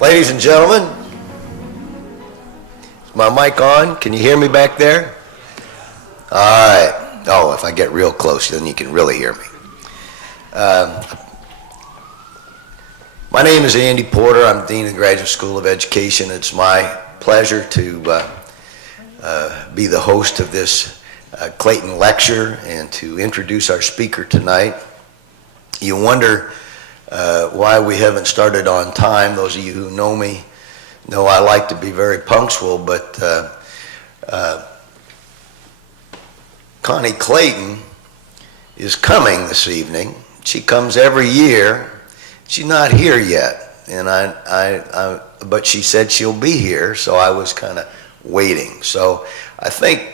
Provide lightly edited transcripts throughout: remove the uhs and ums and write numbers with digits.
Ladies and gentlemen, is my mic on? Can you hear me back there? All right. Oh, if I get real close, then you can really hear me. My name is Andy Porter. I'm Dean of the Graduate School of Education. It's my pleasure to be the host of this Clayton lecture and to introduce our speaker tonight. You wonder why we haven't started on time. Those of you who know me know I like to be very punctual, but Connie Clayton is coming this evening. She comes every year. She's not here yet, and but she said she'll be here, so I was kind of waiting. So I think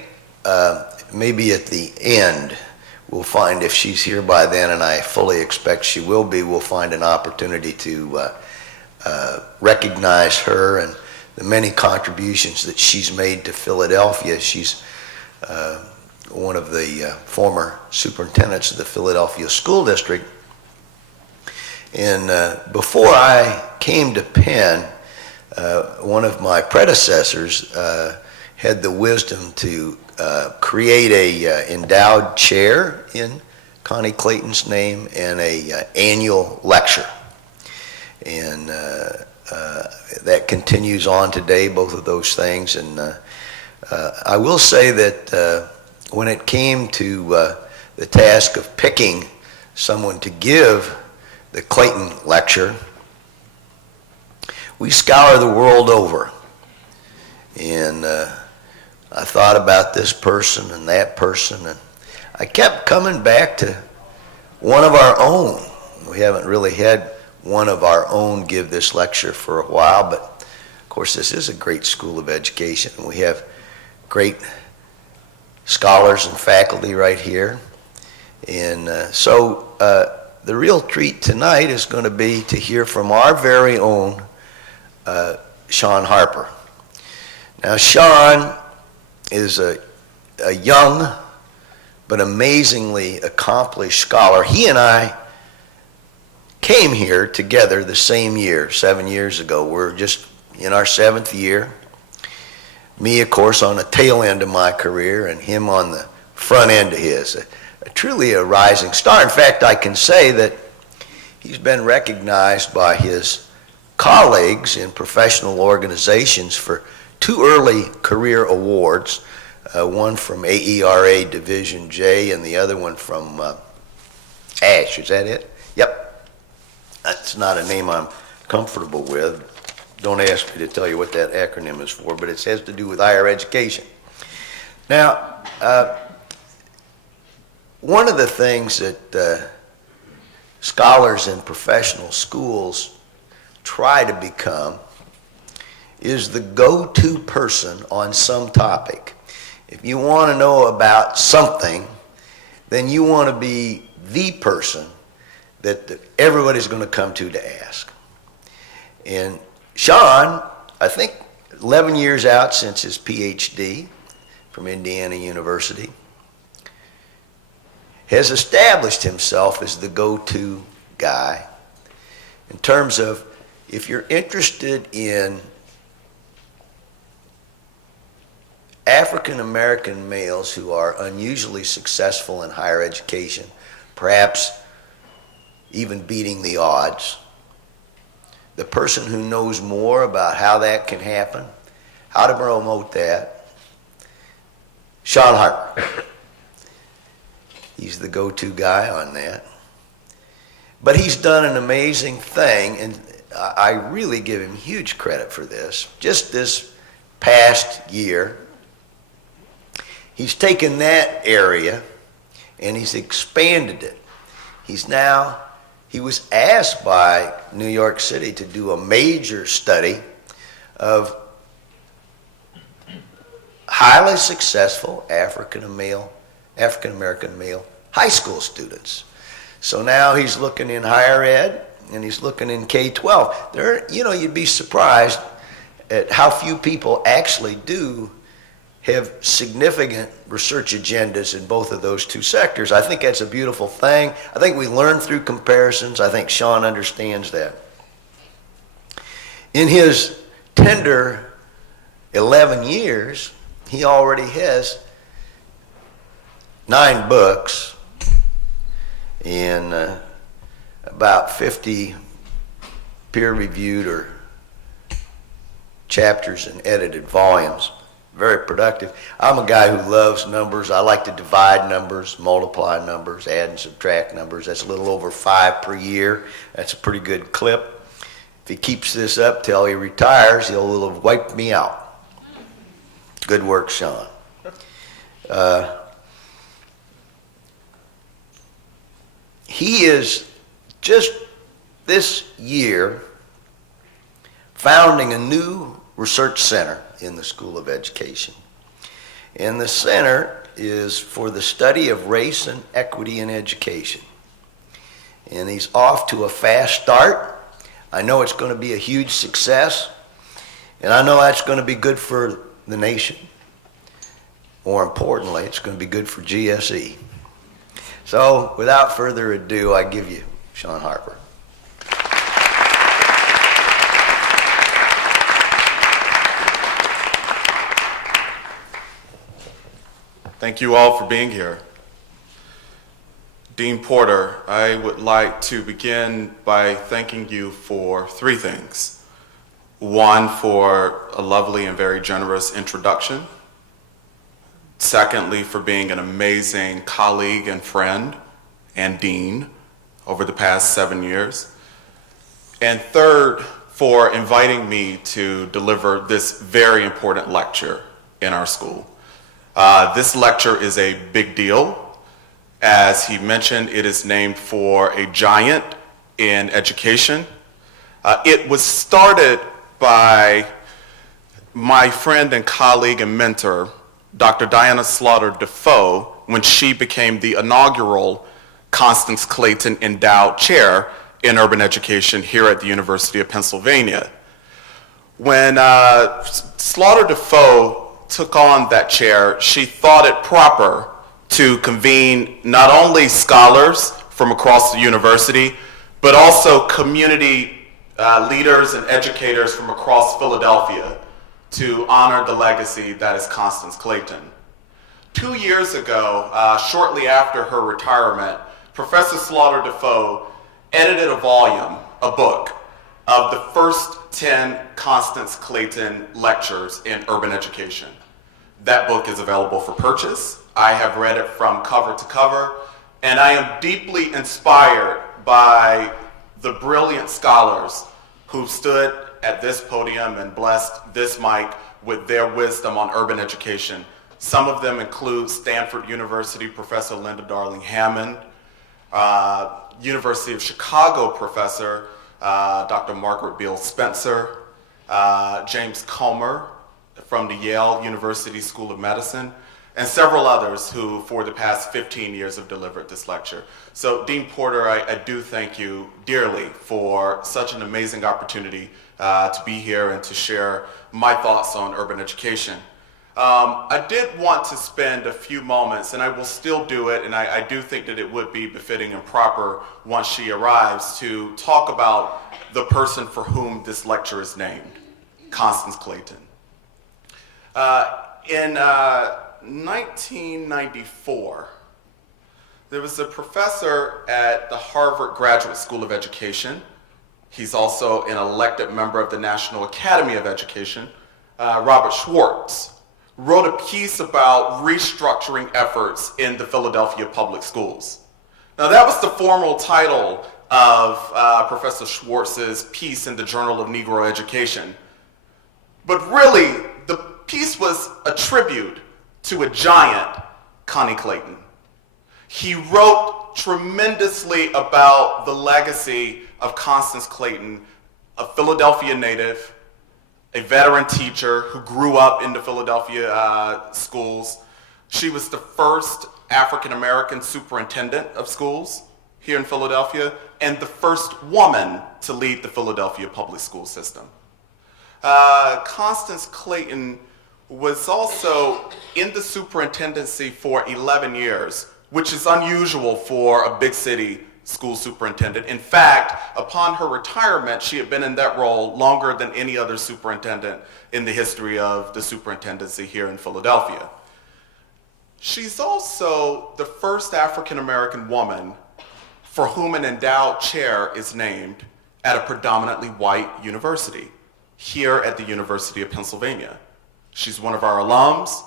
maybe at the end we'll find, if she's here by then, and I fully expect she will be, we'll find an opportunity to recognize her and the many contributions that she's made to Philadelphia. She's one of the former superintendents of the Philadelphia School District. And before I came to Penn, one of my predecessors had the wisdom to create a endowed chair in Connie Clayton's name and a annual lecture. And that continues on today, both of those things. And I will say that when it came to the task of picking someone to give the Clayton lecture, we scour the world over. And I thought about this person and that person, and I kept coming back to one of our own. We haven't really had one of our own give this lecture for a while, but of course this is a great school of education, and we have great scholars and faculty right here. And so the real treat tonight is going to be to hear from our very own Shaun Harper. Now, Shaun is a young but amazingly accomplished scholar. He and I came here together the same year, 7 years ago. We're just in our 7th year. Me, of course, on the tail end of my career, and him on the front end of his. Truly a rising star. In fact, I can say that he's been recognized by his colleagues in professional organizations for 2 early career awards, one from AERA Division J and the other one from ASH. Is that it? Yep. That's not a name I'm comfortable with. Don't ask me to tell you what that acronym is for, but it has to do with higher education. Now, one of the things that scholars in professional schools try to become is the go-to person on some topic. If you want to know about something, then you want to be the person that everybody's going to come to ask. And Shaun, I think 11 years out since his PhD from Indiana University, has established himself as the go-to guy in terms of, if you're interested in African American males who are unusually successful in higher education, perhaps even beating the odds, the person who knows more about how that can happen, how to promote that, Shaun Harper. He's the go-to guy on that. But he's done an amazing thing, and I really give him huge credit for this. Just this past year, he's taken that area and he's expanded it. He was asked by New York City to do a major study of highly successful African-American male high school students. So now he's looking in higher ed and he's looking in K-12. You'd be surprised at how few people actually do have significant research agendas in both of those two sectors. I think that's a beautiful thing. I think we learn through comparisons. I think Shaun understands that. In his tender 11 years, he already has 9 books and about 50 peer-reviewed or chapters and edited volumes. Very productive. I'm a guy who loves numbers. I like to divide numbers, multiply numbers, add and subtract numbers. That's a little over 5 per year. That's a pretty good clip. If he keeps this up till he retires, he'll have wiped me out. Good work, Shaun. He is just this year founding a new research center in the School of Education. And the center is for the study of race and equity in education. And he's off to a fast start. I know it's going to be a huge success. And I know that's going to be good for the nation. More importantly, it's going to be good for GSE. So without further ado, I give you Shaun Harper. Thank you all for being here. Dean Porter, I would like to begin by thanking you for 3 things. 1, for a lovely and very generous introduction. Secondly, for being an amazing colleague and friend and dean over the past 7 years. And third, for inviting me to deliver this very important lecture in our school. This lecture is a big deal. As he mentioned, it is named for a giant in education. It was started by my friend and colleague and mentor, Dr. Diana Slaughter Defoe, when she became the inaugural Constance Clayton Endowed Chair in Urban Education here at the University of Pennsylvania. When Slaughter Defoe took on that chair, she thought it proper to convene not only scholars from across the university, but also community leaders and educators from across Philadelphia to honor the legacy that is Constance Clayton. 2 years ago, shortly after her retirement, Professor Slaughter Defoe edited a book of the first 10 Constance Clayton lectures in urban education. That book is available for purchase. I have read it from cover to cover, and I am deeply inspired by the brilliant scholars who stood at this podium and blessed this mic with their wisdom on urban education. Some of them include Stanford University Professor Linda Darling Hammond, University of Chicago Professor Dr. Margaret Beal Spencer, James Comer from the Yale University School of Medicine, and several others who for the past 15 years have delivered this lecture. So Dean Porter, I do thank you dearly for such an amazing opportunity to be here and to share my thoughts on urban education. I did want to spend a few moments, and I will still do it, and I do think that it would be befitting and proper once she arrives, to talk about the person for whom this lecture is named, Constance Clayton. In 1994, there was a professor at the Harvard Graduate School of Education. He's also an elected member of the National Academy of Education. Robert Schwartz wrote a piece about restructuring efforts in the Philadelphia public schools. Now, that was the formal title of Professor Schwartz's piece in the Journal of Negro Education. But really, the piece was a tribute to a giant, Connie Clayton. He wrote tremendously about the legacy of Constance Clayton, a Philadelphia native, a veteran teacher who grew up in the Philadelphia schools. She was the first African-American superintendent of schools here in Philadelphia and the first woman to lead the Philadelphia public school system. Constance Clayton was also in the superintendency for 11 years, which is unusual for a big city school superintendent. In fact, upon her retirement, she had been in that role longer than any other superintendent in the history of the superintendency here in Philadelphia. She's also the first African-American woman for whom an endowed chair is named at a predominantly white university, here at the University of Pennsylvania. She's one of our alums,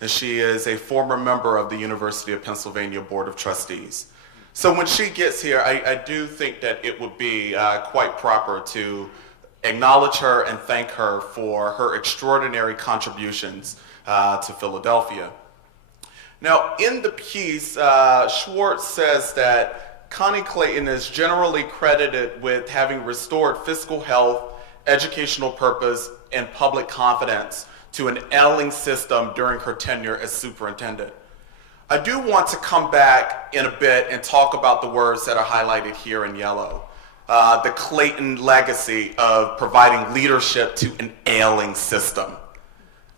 and she is a former member of the University of Pennsylvania Board of Trustees. So when she gets here, I do think that it would be quite proper to acknowledge her and thank her for her extraordinary contributions to Philadelphia. Now, in the piece, Schwartz says that Connie Clayton is generally credited with having restored fiscal health, educational purpose, and public confidence to an ailing system during her tenure as superintendent. I do want to come back in a bit and talk about the words that are highlighted here in yellow. The Clayton legacy of providing leadership to an ailing system.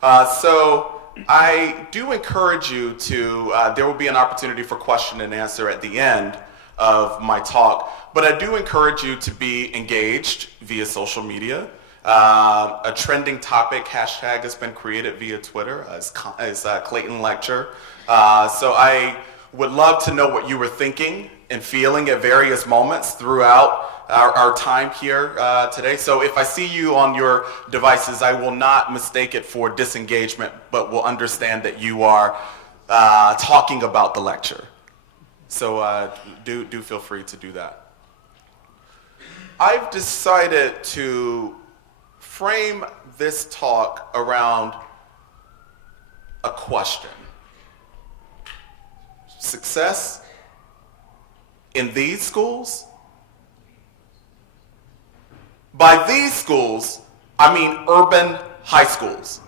So I do encourage you to, there will be an opportunity for question and answer at the end of my talk, but I do encourage you to be engaged via social media. A trending topic hashtag has been created via Twitter as Clayton Lecture. So I would love to know what you were thinking and feeling at various moments throughout our time here today. So if I see you on your devices, I will not mistake it for disengagement, but will understand that you are talking about the lecture. So do feel free to do that. I've decided to frame this talk around a question. Success in these schools? By these schools, I mean urban high schools.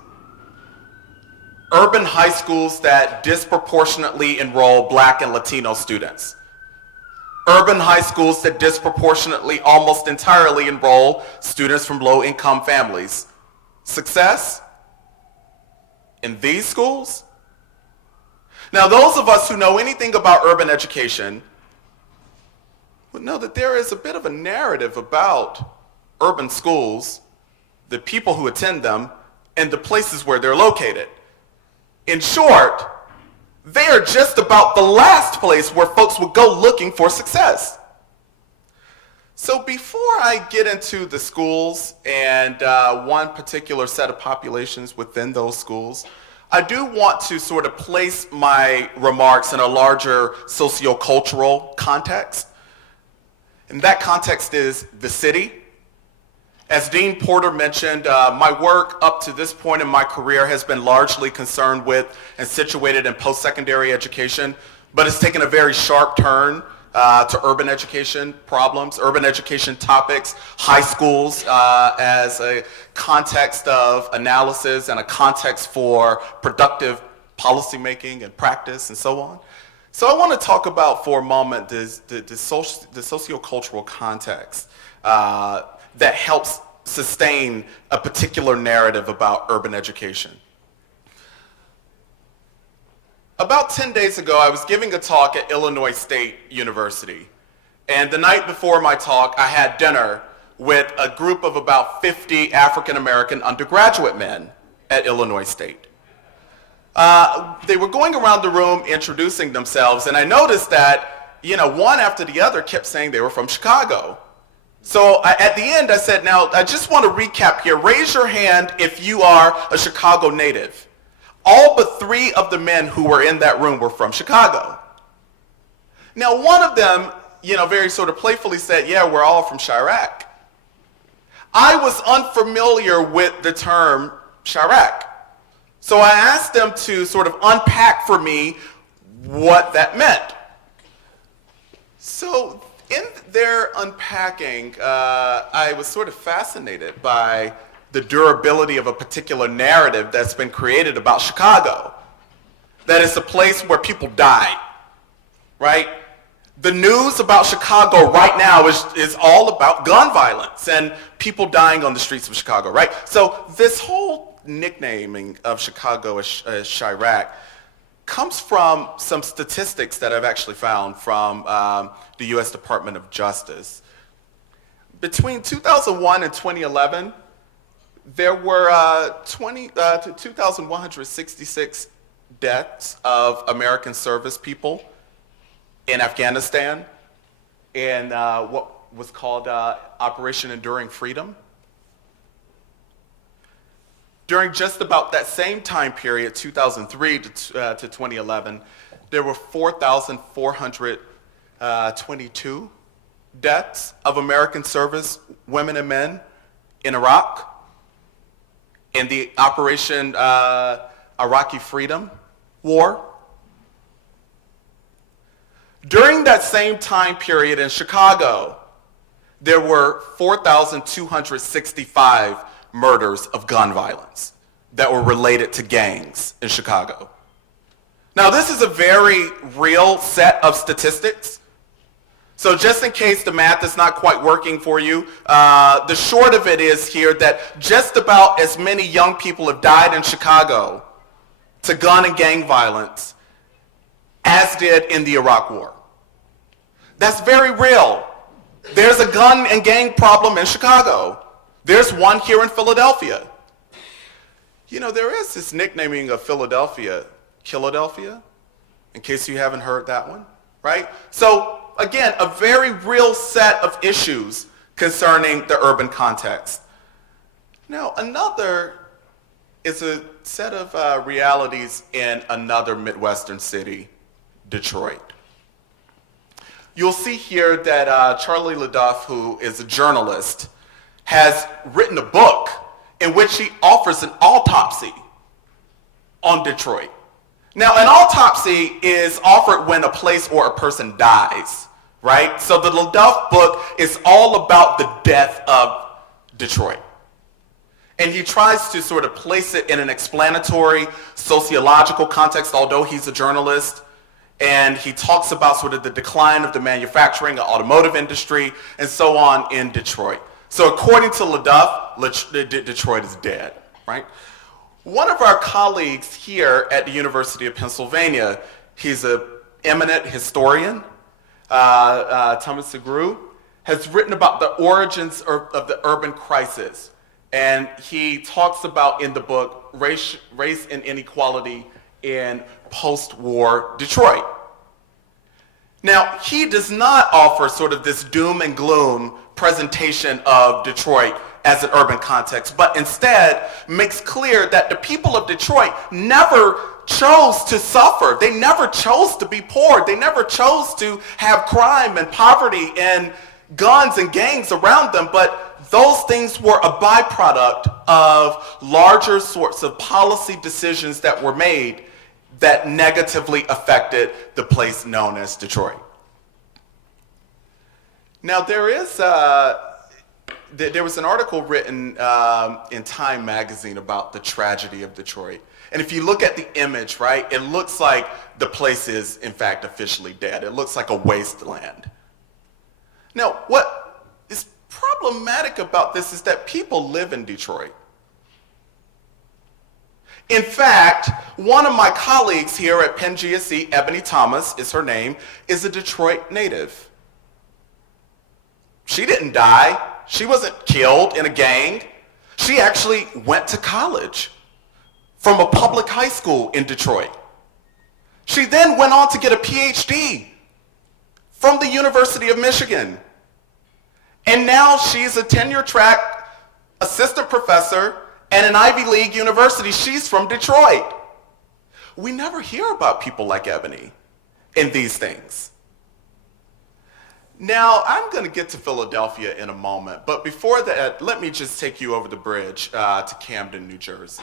Urban high schools that disproportionately enroll Black and Latino students. Urban high schools that disproportionately, almost entirely enroll students from low-income families. Success in these schools? Now, those of us who know anything about urban education would know that there is a bit of a narrative about urban schools, the people who attend them, and the places where they're located. In short, they are just about the last place where folks would go looking for success. So before I get into the schools and one particular set of populations within those schools, I do want to sort of place my remarks in a larger sociocultural context. And that context is the city. As Dean Porter mentioned, my work up to this point in my career has been largely concerned with and situated in post-secondary education, but it's taken a very sharp turn to urban education problems, urban education topics, high schools as a context of analysis and a context for productive policymaking and practice and so on. So I want to talk about for a moment the sociocultural context that helps sustain a particular narrative about urban education. About 10 days ago, I was giving a talk at Illinois State University. And the night before my talk, I had dinner with a group of about 50 African-American undergraduate men at Illinois State. They were going around the room introducing themselves, and I noticed that, one after the other kept saying they were from Chicago. So at the end, I said, now, I just want to recap here. Raise your hand if you are a Chicago native. All but 3 of the men who were in that room were from Chicago. Now, one of them, very sort of playfully said, yeah, we're all from Chirac. I was unfamiliar with the term Chirac. So I asked them to sort of unpack for me what that meant. So in their unpacking, I was sort of fascinated by the durability of a particular narrative that's been created about Chicago. That it's a place where people died, right? The news about Chicago right now is all about gun violence and people dying on the streets of Chicago, right? So this whole nicknaming of Chicago as Chirac comes from some statistics that I've actually found from the U.S. Department of Justice. Between 2001 and 2011, there were 2,166 deaths of American service people in Afghanistan in what was called Operation Enduring Freedom. During just about that same time period, 2003 to 2011, there were 4,422 deaths of American service women and men in Iraq in the Operation Iraqi Freedom War. During that same time period in Chicago, there were 4,265 murders of gun violence that were related to gangs in Chicago. Now, this is a very real set of statistics. So just in case the math is not quite working for you, the short of it is here that just about as many young people have died in Chicago to gun and gang violence as did in the Iraq War. That's very real. There's a gun and gang problem in Chicago. There's one here in Philadelphia. You know, there is this nicknaming of Philadelphia, Killadelphia, in case you haven't heard that one, right? So, again, a very real set of issues concerning the urban context. Now, another is a set of realities in another Midwestern city, Detroit. You'll see here that Charlie LaDuff, who is a journalist, has written a book in which he offers an autopsy on Detroit. Now, an autopsy is offered when a place or a person dies, right? So the LaDuff book is all about the death of Detroit. And he tries to sort of place it in an explanatory, sociological context, although he's a journalist. And he talks about sort of the decline of the manufacturing and automotive industry and so on in Detroit. So according to LaDuff, Detroit is dead, right? One of our colleagues here at the University of Pennsylvania, he's an eminent historian, Thomas Segru, has written about the origins of the urban crisis. And he talks about in the book race and inequality in post-war Detroit. Now, he does not offer sort of this doom and gloom presentation of Detroit as an urban context, but instead makes clear that the people of Detroit never chose to suffer. They never chose to be poor. They never chose to have crime and poverty and guns and gangs around them, but those things were a byproduct of larger sorts of policy decisions that were made that negatively affected the place known as Detroit. Now, there was an article written in Time magazine about the tragedy of Detroit. And if you look at the image, right, it looks like the place is, in fact, officially dead. It looks like a wasteland. Now, what is problematic about this is that people live in Detroit. In fact, one of my colleagues here at Penn GSC, Ebony Thomas is her name, is a Detroit native. She didn't die. She wasn't killed in a gang. She actually went to college from a public high school in Detroit. She then went on to get a PhD from the University of Michigan. And now she's a tenure-track assistant professor at an Ivy League university. She's from Detroit. We never hear about people like Ebony in these things. Now, I'm going to get to Philadelphia in a moment, but before that, let me just take you over the bridge to Camden, New Jersey.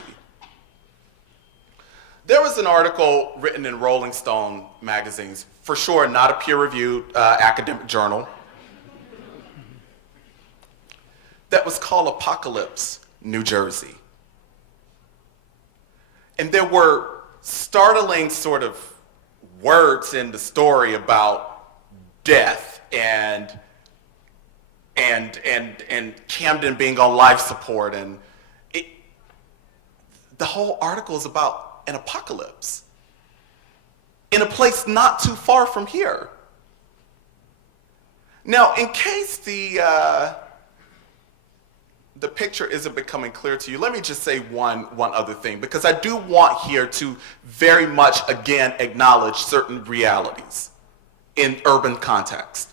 There was an article written in Rolling Stone magazines, for sure not a peer-reviewed academic journal, that was called Apocalypse, New Jersey. And there were startling sort of words in the story about death and Camden being on life support, and the whole article is about an apocalypse in a place not too far from here. Now, in case the picture isn't becoming clear to you, let me just say one other thing, because I do want here to very much, again, acknowledge certain realities in urban context.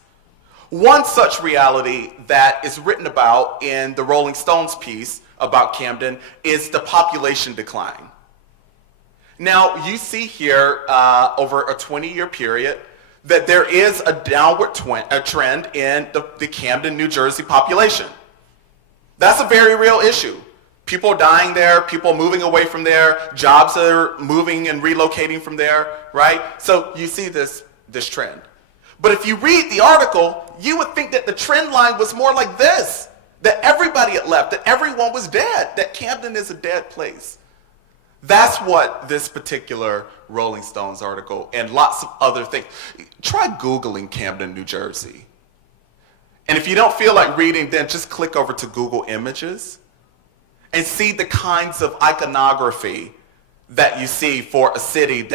One such reality that is written about in the Rolling Stones piece about Camden is the population decline. Now, you see here over a 20-year period that there is a downward trend in the Camden, New Jersey population. That's a very real issue. People are dying there, people moving away from there, jobs are moving and relocating from there, right? So you see this trend. But if you read the article, you would think that the trend line was more like this, that everybody had left, that everyone was dead, that Camden is a dead place. That's what this particular Rolling Stones article and lots of other things. Try Googling Camden, New Jersey. And if you don't feel like reading, then just click over to Google Images and see the kinds of iconography that you see for a city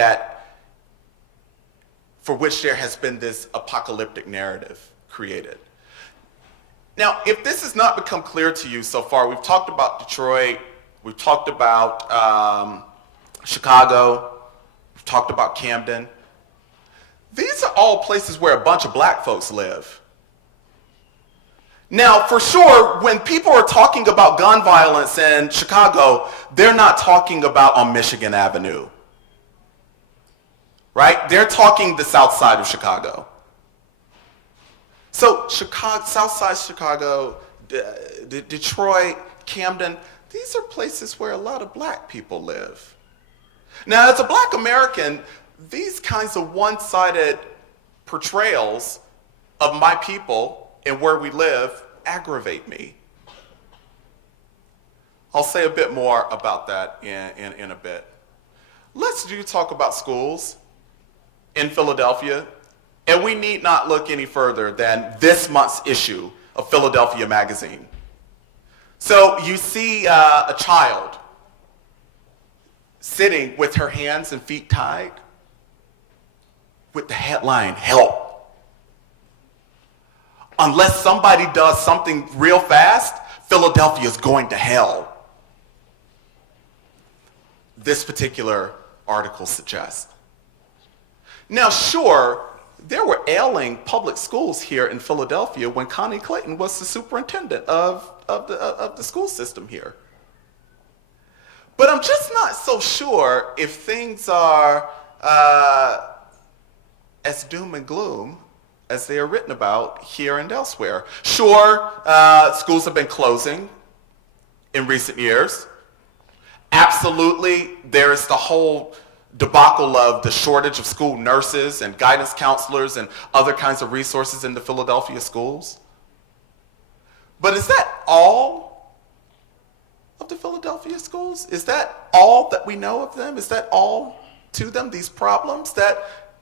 for which there has been this apocalyptic narrative created. Now, if this has not become clear to you so far, we've talked about Detroit, we've talked about Chicago, we've talked about Camden. These are all places where a bunch of black folks live. Now, for sure, when people are talking about gun violence in Chicago, they're not talking about on Michigan Avenue, right? They're talking the south side of Chicago. So south side Chicago, Detroit, Camden, these are places where a lot of black people live. Now, as a black American, these kinds of one-sided portrayals of my people and where we live aggravate me. I'll say a bit more about that in a bit. Let's talk about schools in Philadelphia, and we need not look any further than this month's issue of Philadelphia Magazine. So you see a child sitting with her hands and feet tied with the headline, "Help." Unless somebody does something real fast, Philadelphia is going to hell. This particular article suggests. Now, sure, there were ailing public schools here in Philadelphia when Connie Clayton was the superintendent of the school system here. But I'm just not so sure if things are as doom and gloom as they are written about here and elsewhere. Sure, schools have been closing in recent years. Absolutely, there is the whole debacle of the shortage of school nurses and guidance counselors and other kinds of resources in the Philadelphia schools. But is that all of the Philadelphia schools? Is that all that we know of them? Is that all to them, these problems that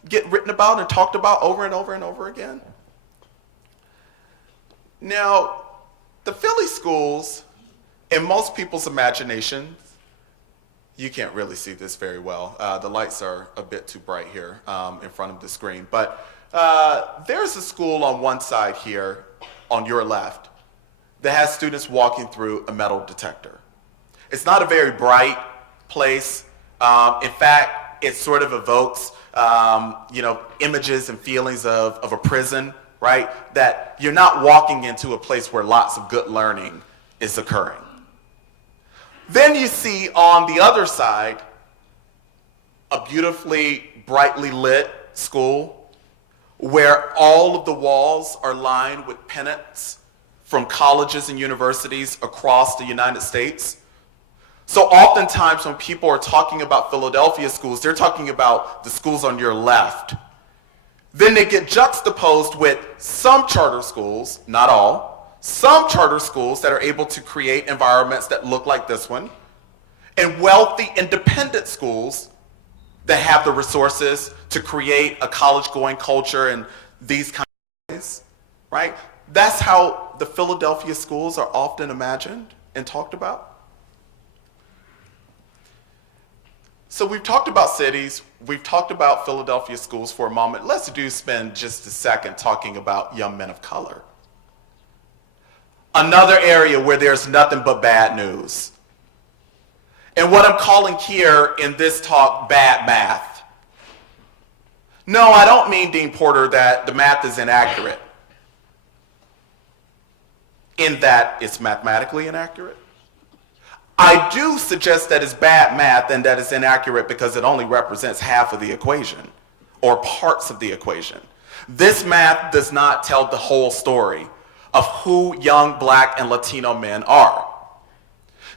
get written about and talked about over and over and over again? Now, the Philly schools, in most people's imagination, you can't really see this very well. The lights are a bit too bright here in front of the screen. But there's a school on one side here, on your left, that has students walking through a metal detector. It's not a very bright place. In fact, it sort of evokes images and feelings of a prison, right? That you're not walking into a place where lots of good learning is occurring. Then you see on the other side a beautifully, brightly lit school where all of the walls are lined with pennants from colleges and universities across the United States. So oftentimes when people are talking about Philadelphia schools, they're talking about the schools on your left. Then they get juxtaposed with some charter schools, not all, some charter schools that are able to create environments that look like this one, and wealthy independent schools that have the resources to create a college-going culture and these kinds of things, right? That's how the Philadelphia schools are often imagined and talked about. So we've talked about cities, we've talked about Philadelphia schools for a moment. Let's spend just a second talking about young men of color. Another area where there's nothing but bad news. And what I'm calling here in this talk, bad math. No, I don't mean, Dean Porter, that the math is inaccurate, in that it's mathematically inaccurate. I do suggest that it's bad math and that it's inaccurate because it only represents half of the equation or parts of the equation. This math does not tell the whole story of who young Black and Latino men are.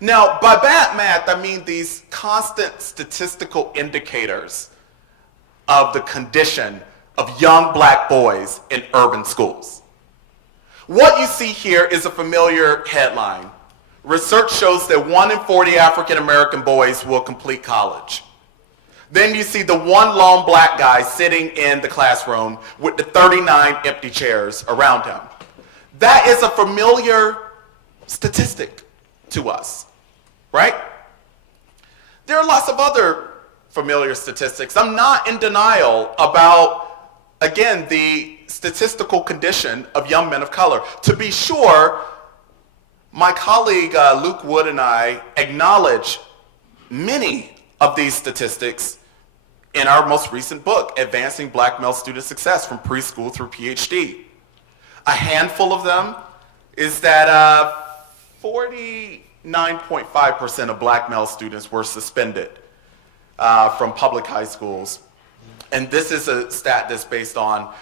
Now, by bad math, I mean these constant statistical indicators of the condition of young Black boys in urban schools. What you see here is a familiar headline. Research shows that 1 in 40 African American boys will complete college. Then you see the one lone Black guy sitting in the classroom with the 39 empty chairs around him. That is a familiar statistic to us, right? There are lots of other familiar statistics. I'm not in denial about, again, the statistical condition of young men of color. To be sure, my colleague Luke Wood and I acknowledge many of these statistics in our most recent book, Advancing Black Male Student Success from Preschool through PhD. A handful of them is that 49.5% of Black male students were suspended from public high schools. And this is a stat that's based on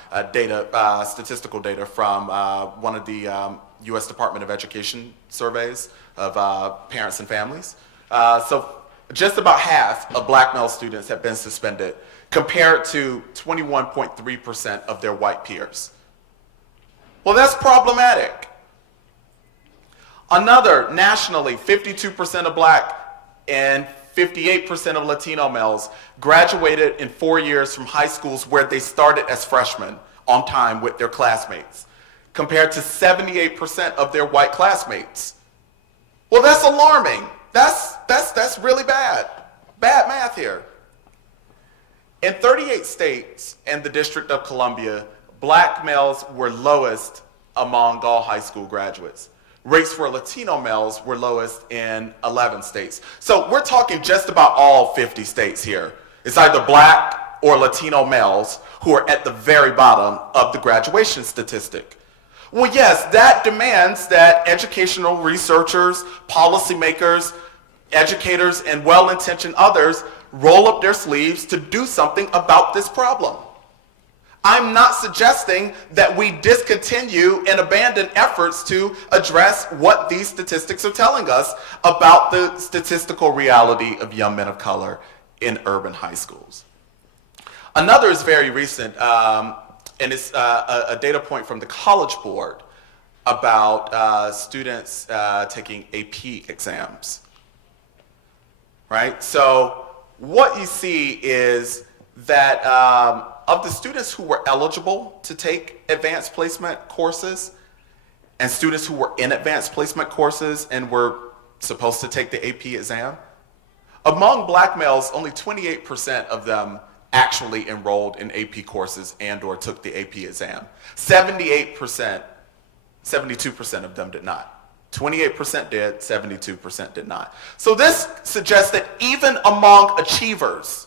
statistical data from one of the U.S. Department of Education surveys of parents and families. So just about half of Black male students have been suspended, compared to 21.3% of their white peers. Well, that's problematic. Another, nationally, 52% of Black and 58% of Latino males graduated in 4 years from high schools where they started as freshmen on time with their classmates, compared to 78% of their white classmates. Well, that's alarming. That's really bad. Bad math here. In 38 states and the District of Columbia, Black males were lowest among all high school graduates. Rates for Latino males were lowest in 11 states. So we're talking just about all 50 states here. It's either Black or Latino males who are at the very bottom of the graduation statistic. Well, yes, that demands that educational researchers, policymakers, educators, and well-intentioned others roll up their sleeves to do something about this problem. I'm not suggesting that we discontinue and abandon efforts to address what these statistics are telling us about the statistical reality of young men of color in urban high schools. Another is very recent, and it's a data point from the College Board about students taking AP exams, right? So what you see is that of the students who were eligible to take advanced placement courses and students who were in advanced placement courses and were supposed to take the AP exam, among Black males, only 28% of them actually enrolled in AP courses and or took the AP exam. 78%, 72% of them did not. 28% did, 72% did not. So this suggests that even among achievers,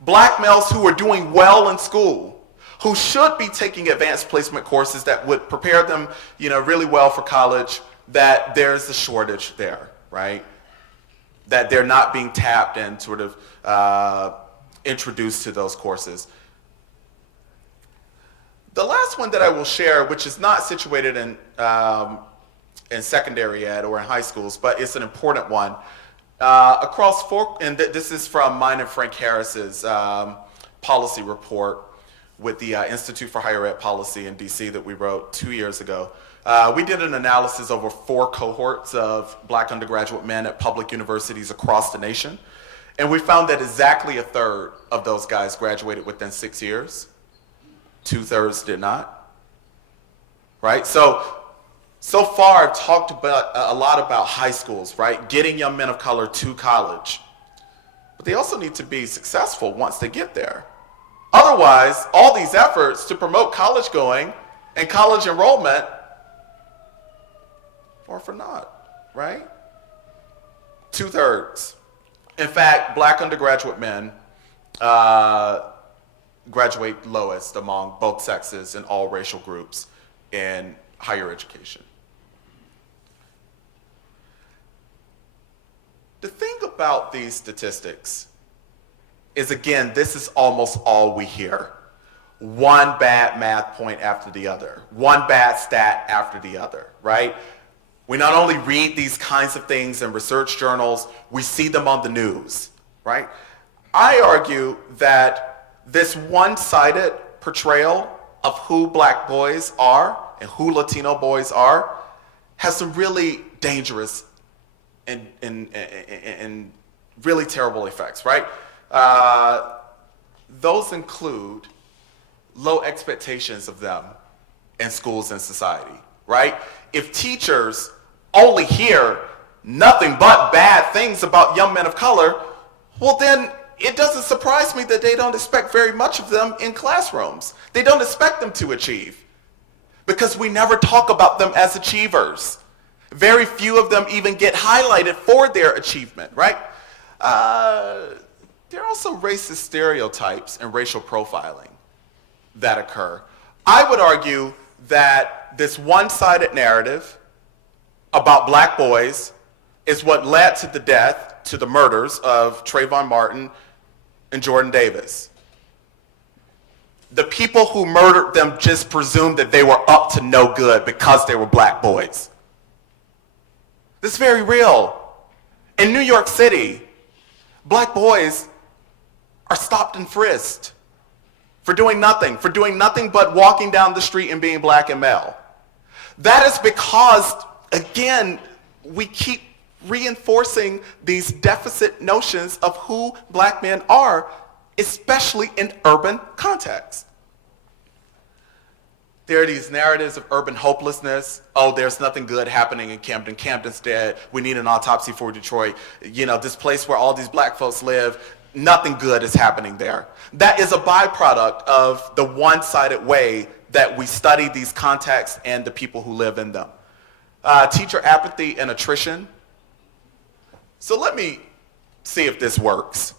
Black males who are doing well in school, who should be taking advanced placement courses that would prepare them, really well for college, that there's a shortage there, right? That they're not being tapped and sort of introduced to those courses. The last one that I will share, which is not situated in secondary ed or in high schools, but it's an important one. This is from mine and Frank Harris's policy report with the Institute for Higher Ed Policy in DC that we wrote 2 years ago. We did an analysis over 4 cohorts of black undergraduate men at public universities across the nation. And we found that exactly 1/3 of those guys graduated within 6 years. 2/3 did not. Right? So far I've talked about a lot about high schools, right? Getting young men of color to college. But they also need to be successful once they get there. Otherwise, all these efforts to promote college going and college enrollment are for naught, right? 2/3. In fact, black undergraduate men graduate lowest among both sexes and all racial groups in higher education. The thing about these statistics is, again, this is almost all we hear. One bad math point after the other, one bad stat after the other, right? We not only read these kinds of things in research journals, we see them on the news, right? I argue that this one-sided portrayal of who black boys are and who Latino boys are has some really dangerous and really terrible effects, right? Those include low expectations of them in schools and society, right? If teachers only hear nothing but bad things about young men of color, well then it doesn't surprise me that they don't expect very much of them in classrooms. They don't expect them to achieve because we never talk about them as achievers. Very few of them even get highlighted for their achievement, right? There are also racist stereotypes and racial profiling that occur. I would argue that this one-sided narrative about black boys is what led to the death, to the murders of Trayvon Martin and Jordan Davis. The people who murdered them just presumed that they were up to no good because they were black boys. This is very real. In New York City, black boys are stopped and frisked for doing nothing but walking down the street and being black and male. That is because, again, we keep reinforcing these deficit notions of who black men are, especially in urban contexts. There are these narratives of urban hopelessness. Oh, there's nothing good happening in Camden. Camden's dead. We need an autopsy for Detroit. You know, this place where all these black folks live, nothing good is happening there. That is a byproduct of the one-sided way that we study these contexts and the people who live in them. Teacher apathy and attrition. So let me see if this works.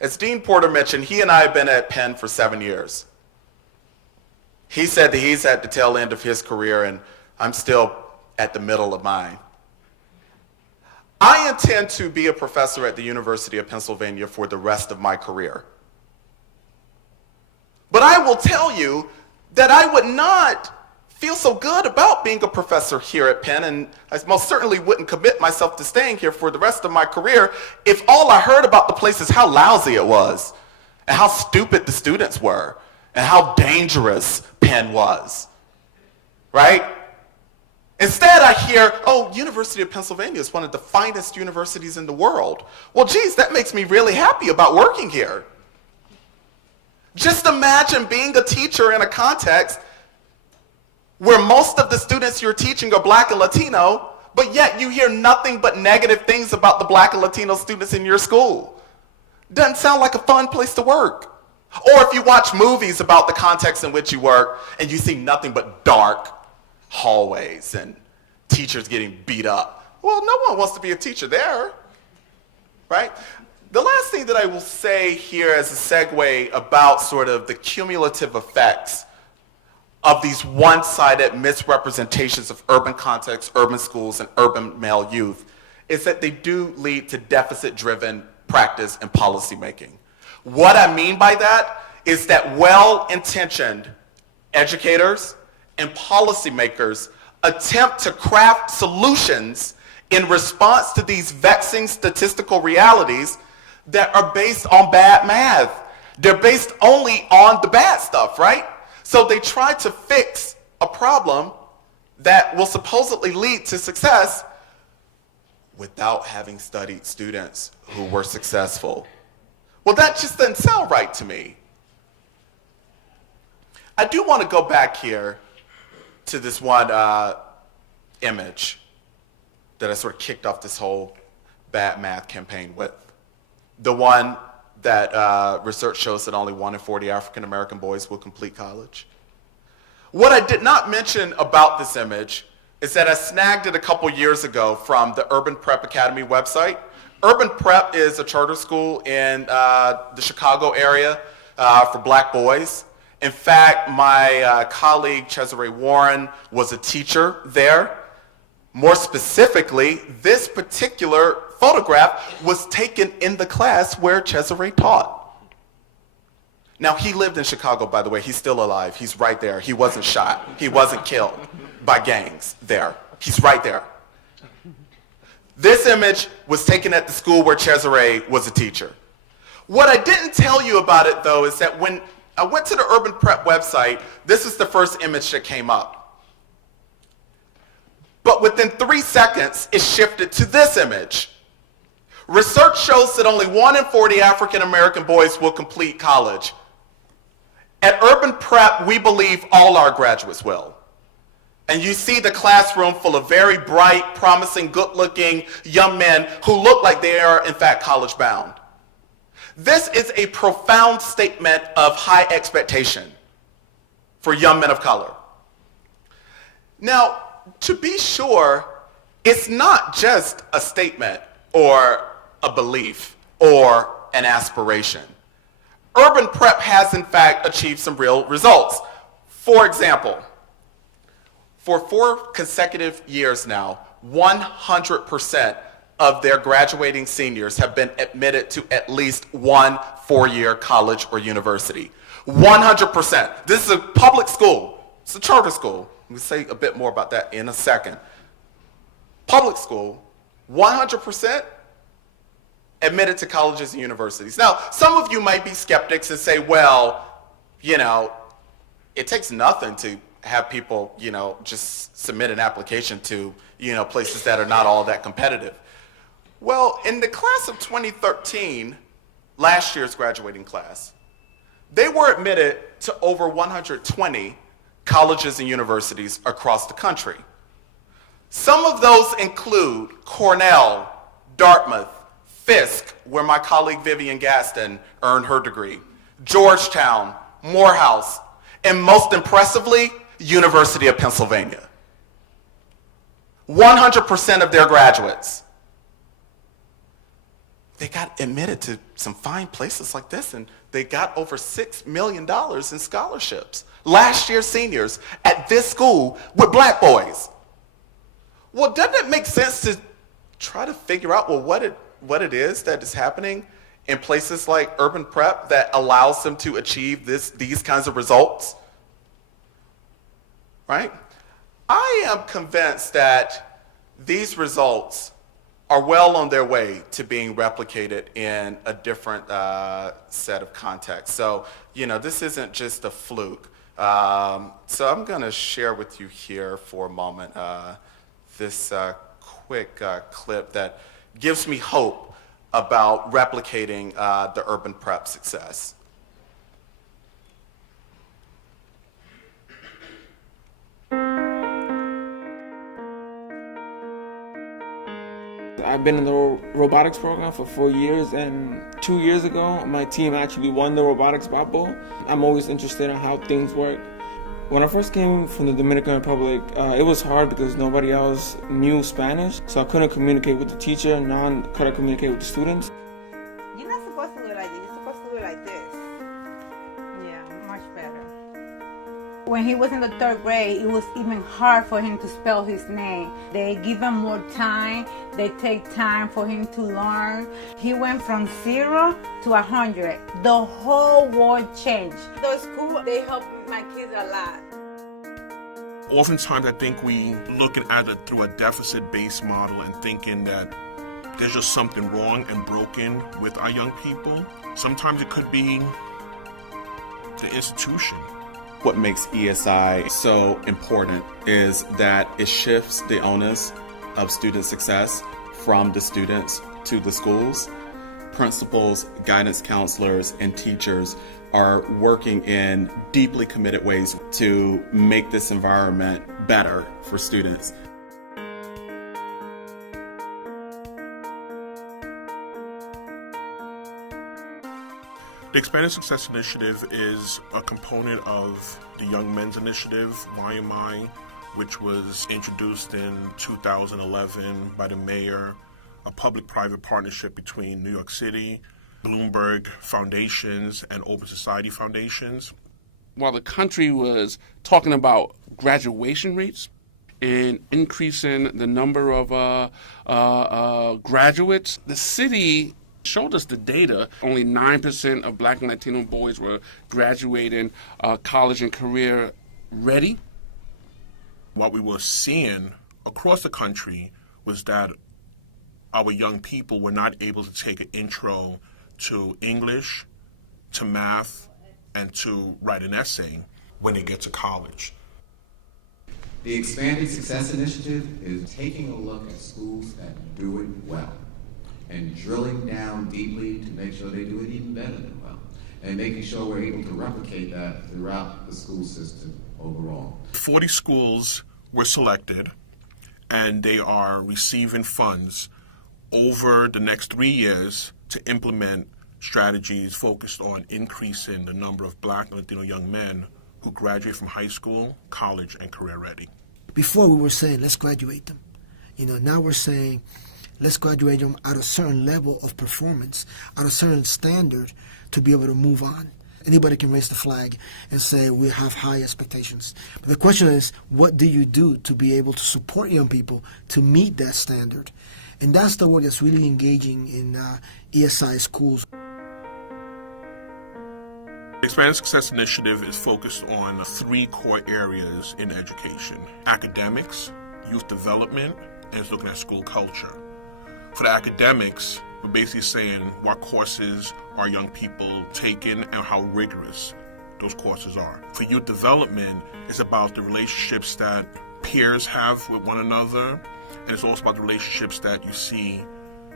As Dean Porter mentioned, he and I have been at Penn for 7 years. He said that he's at the tail end of his career, and I'm still at the middle of mine. I intend to be a professor at the University of Pennsylvania for the rest of my career. But I will tell you that I would not feel so good about being a professor here at Penn, and I most certainly wouldn't commit myself to staying here for the rest of my career if all I heard about the place is how lousy it was, and how stupid the students were, and how dangerous Penn was, right? Instead, I hear, oh, University of Pennsylvania is one of the finest universities in the world. Well, geez, that makes me really happy about working here. Just imagine being a teacher in a context where most of the students you're teaching are black and Latino, but yet you hear nothing but negative things about the black and Latino students in your school. Doesn't sound like a fun place to work. Or if you watch movies about the context in which you work and you see nothing but dark hallways and teachers getting beat up. Well, no one wants to be a teacher there, right? The last thing that I will say here as a segue about sort of the cumulative effects of these one-sided misrepresentations of urban contexts, urban schools, and urban male youth is that they do lead to deficit-driven practice and policymaking. What I mean by that is that well-intentioned educators and policymakers attempt to craft solutions in response to these vexing statistical realities that are based on bad math. They're based only on the bad stuff, right? So they try to fix a problem that will supposedly lead to success without having studied students who were successful. Well, that just doesn't sound right to me. I do want to go back here to this one image that I sort of kicked off this whole bad math campaign with. The one that research shows that only 1 in 40 African American boys will complete college. What I did not mention about this image is that I snagged it a couple years ago from the Urban Prep Academy website. Urban Prep is a charter school in the Chicago area for black boys. In fact, my colleague Cesare Warren was a teacher there. More specifically, this particular photograph was taken in the class where Cesare taught. Now, he lived in Chicago, by the way. He's still alive. He's right there. He wasn't shot. He wasn't killed by gangs there. He's right there. This image was taken at the school where Cesare was a teacher. What I didn't tell you about it, though, is that when I went to the Urban Prep website, this is the first image that came up. But within 3 seconds, it shifted to this image. Research shows that only 1 in 40 African American boys will complete college. At Urban Prep, we believe all our graduates will. And you see the classroom full of very bright, promising, good-looking young men who look like they are, in fact, college-bound. This is a profound statement of high expectation for young men of color. Now, to be sure, it's not just a statement or a belief or an aspiration. Urban Prep has, in fact, achieved some real results. For example, for 4 consecutive years now, 100% of their graduating seniors have been admitted to at least one 4-year college or university. 100%. This is a public school. It's a charter school. We'll say a bit more about that in a second. Public school, 100% admitted to colleges and universities. Now, some of you might be skeptics and say, well, you know, it takes nothing to have people, you know, just submit an application to, you know, places that are not all that competitive. Well, in the class of 2013, last year's graduating class, they were admitted to over 120 colleges and universities across the country. Some of those include Cornell, Dartmouth, Fisk, where my colleague Vivian Gaston earned her degree, Georgetown, Morehouse, and most impressively, University of Pennsylvania. 100% of their graduates. They got admitted to some fine places like this, and they got over $6 million in scholarships. Last year's seniors at this school with black boys. Well, doesn't it make sense to try to figure out, well, what it is that is happening in places like Urban Prep that allows them to achieve these kinds of results? Right? I am convinced that these results are well on their way to being replicated in a different set of contexts. So, you know, this isn't just a fluke. So I'm going to share with you here for a moment this quick clip that gives me hope about replicating the Urban Prep success. I've been in the robotics program for 4 years, and 2 years ago, my team actually won the robotics Bowl. I'm always interested in how things work. When I first came from the Dominican Republic, it was hard because nobody else knew Spanish, so I couldn't communicate with the teacher, nor could I communicate with the students. You're not supposed to do it like this, you're supposed to do it like this. Yeah, much better. When he was in the 3rd grade, it was even hard for him to spell his name. They give him more time, they take time for him to learn. He went from 0 to 100. The whole world changed. The school, they helped my kids a lot. Oftentimes I think we look at it through a deficit-based model and thinking that there's just something wrong and broken with our young people. Sometimes it could be the institution. What makes ESI so important is that it shifts the onus of student success from the students to the schools. Principals, guidance counselors, and teachers are working in deeply committed ways to make this environment better for students. The Expanded Success Initiative is a component of the Young Men's Initiative, YMI, which was introduced in 2011 by the mayor, a public-private partnership between New York City, Bloomberg Foundations, and Open Society Foundations. While the country was talking about graduation rates and increasing the number of graduates, the city showed us the data. Only 9% of Black and Latino boys were graduating college and career ready. What we were seeing across the country was that our young people were not able to take an intro to English, to math, and to write an essay when they get to college. The Expanded Success Initiative is taking a look at schools that do it well and drilling down deeply to make sure they do it even better than well, and making sure we're able to replicate that throughout the school system overall. 40 schools were selected, and they are receiving funds over the next 3 years to implement strategies focused on increasing the number of Black and Latino young men who graduate from high school, college, and career ready. Before we were saying, let's graduate them. Now we're saying, let's graduate them at a certain level of performance, at a certain standard to be able to move on. Anybody can raise the flag and say we have high expectations. But the question is, what do you do to be able to support young people to meet that standard? And that's the work that's really engaging in ESI schools. The Expanded Success Initiative is focused on 3 core areas in education: academics, youth development, and it's looking at school culture. For the academics, we're basically saying what courses are young people taking and how rigorous those courses are. For youth development, it's about the relationships that peers have with one another, and it's also about the relationships that you see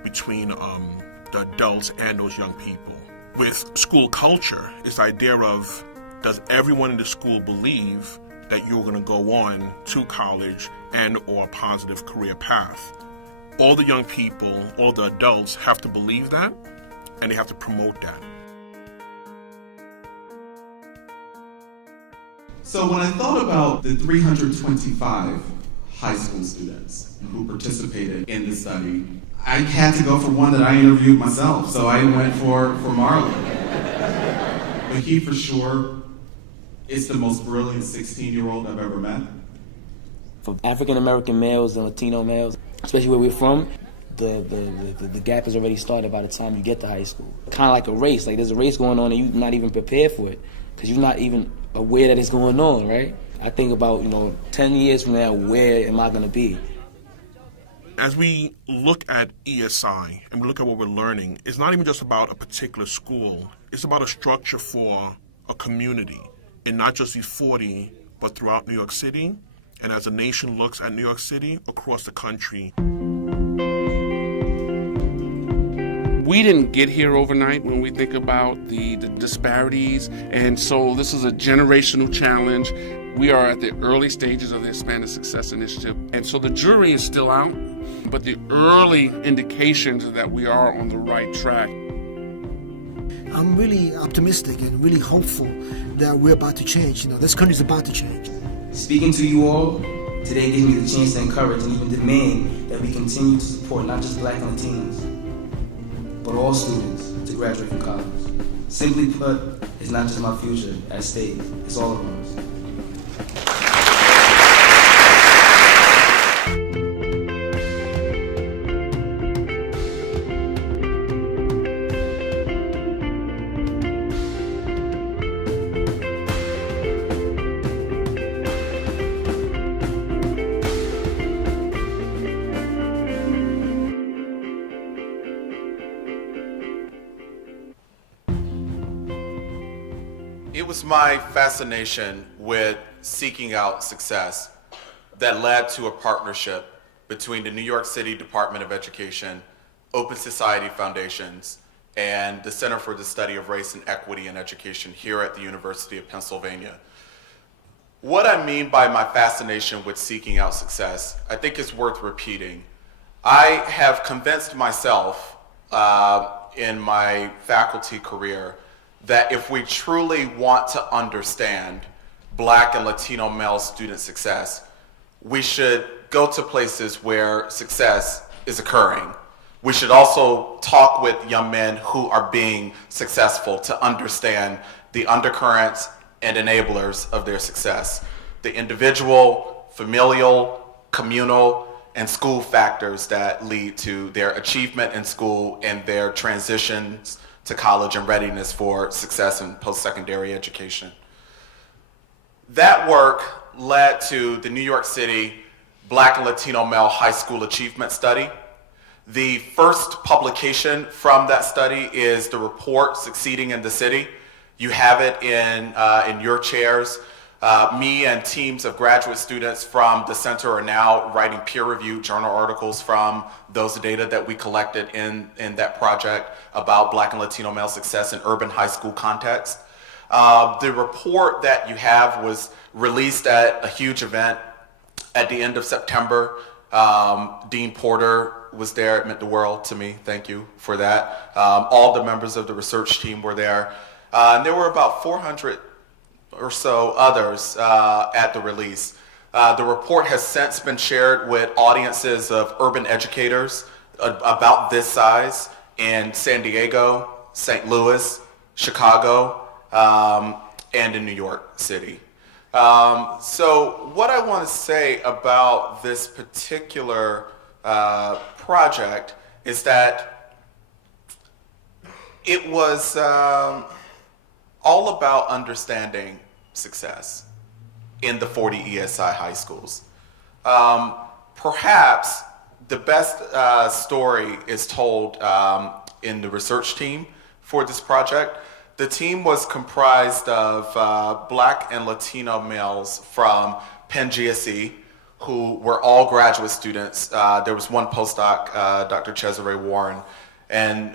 between the adults and those young people. With school culture, it's the idea of, does everyone in the school believe that you're going to go on to college and or a positive career path? All the young people, all the adults have to believe that, and they have to promote that. So when I thought about the 325 high school students who participated in the study, I had to go for one that I interviewed myself, so I went for Marlon. But he for sure is the most brilliant 16-year-old I've ever met. For African American males and Latino males, especially where we're from, the gap has already started by the time you get to high school. Kind of like a race. Like there's a race going on and you're not even prepared for it because you're not even aware that it's going on, right? I think about, 10 years from now, where am I going to be? As we look at ESI and we look at what we're learning, it's not even just about a particular school. It's about a structure for a community, and not just these 40, but throughout New York City. And as the nation looks at New York City, across the country. We didn't get here overnight when we think about the disparities, and so this is a generational challenge. We are at the early stages of the Expanded Success Initiative, and so the jury is still out, but the early indications are that we are on the right track. I'm really optimistic and really hopeful that we're about to change. This country's about to change. Speaking to you all today gives me the chance to encourage and even demand that we continue to support not just Black and Latinos, but all students to graduate from college. Simply put, it's not just my future at stake, it's all of ours. It was my fascination with seeking out success that led to a partnership between the New York City Department of Education, Open Society Foundations, and the Center for the Study of Race and Equity in Education here at the University of Pennsylvania. What I mean by my fascination with seeking out success, I think is worth repeating. I have convinced myself in my faculty career that if we truly want to understand Black and Latino male student success, we should go to places where success is occurring. We should also talk with young men who are being successful to understand the undercurrents and enablers of their success, the individual, familial, communal, and school factors that lead to their achievement in school and their transitions to college and readiness for success in post-secondary education. That work led to the New York City Black and Latino Male High School Achievement Study. The first publication from that study is the report, Succeeding in the City. You have it in your chairs. Me and teams of graduate students from the center are now writing peer-reviewed journal articles from those data that we collected in that project about Black and Latino male success in urban high school context. The report that you have was released at a huge event at the end of September. Dean Porter was there. It meant the world to me. Thank you for that. All the members of the research team were there. And there were about 400 or so others at the release. The report has since been shared with audiences of urban educators about this size in San Diego, St. Louis, Chicago, and in New York City. So what I want to say about this particular project is that it was all about understanding success in the 40 ESI high schools. Perhaps the best story is told in the research team for this project. The team was comprised of Black and Latino males from Penn GSE, who were all graduate students. There was one postdoc, Dr. Cesare Warren, and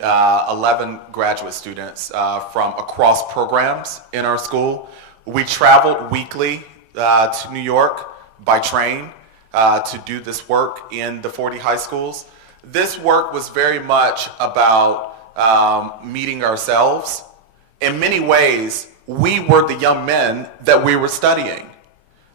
11 graduate students from across programs in our school. We traveled weekly to New York by train to do this work in the 40 high schools. This work was very much about meeting ourselves. In many ways, we were the young men that we were studying.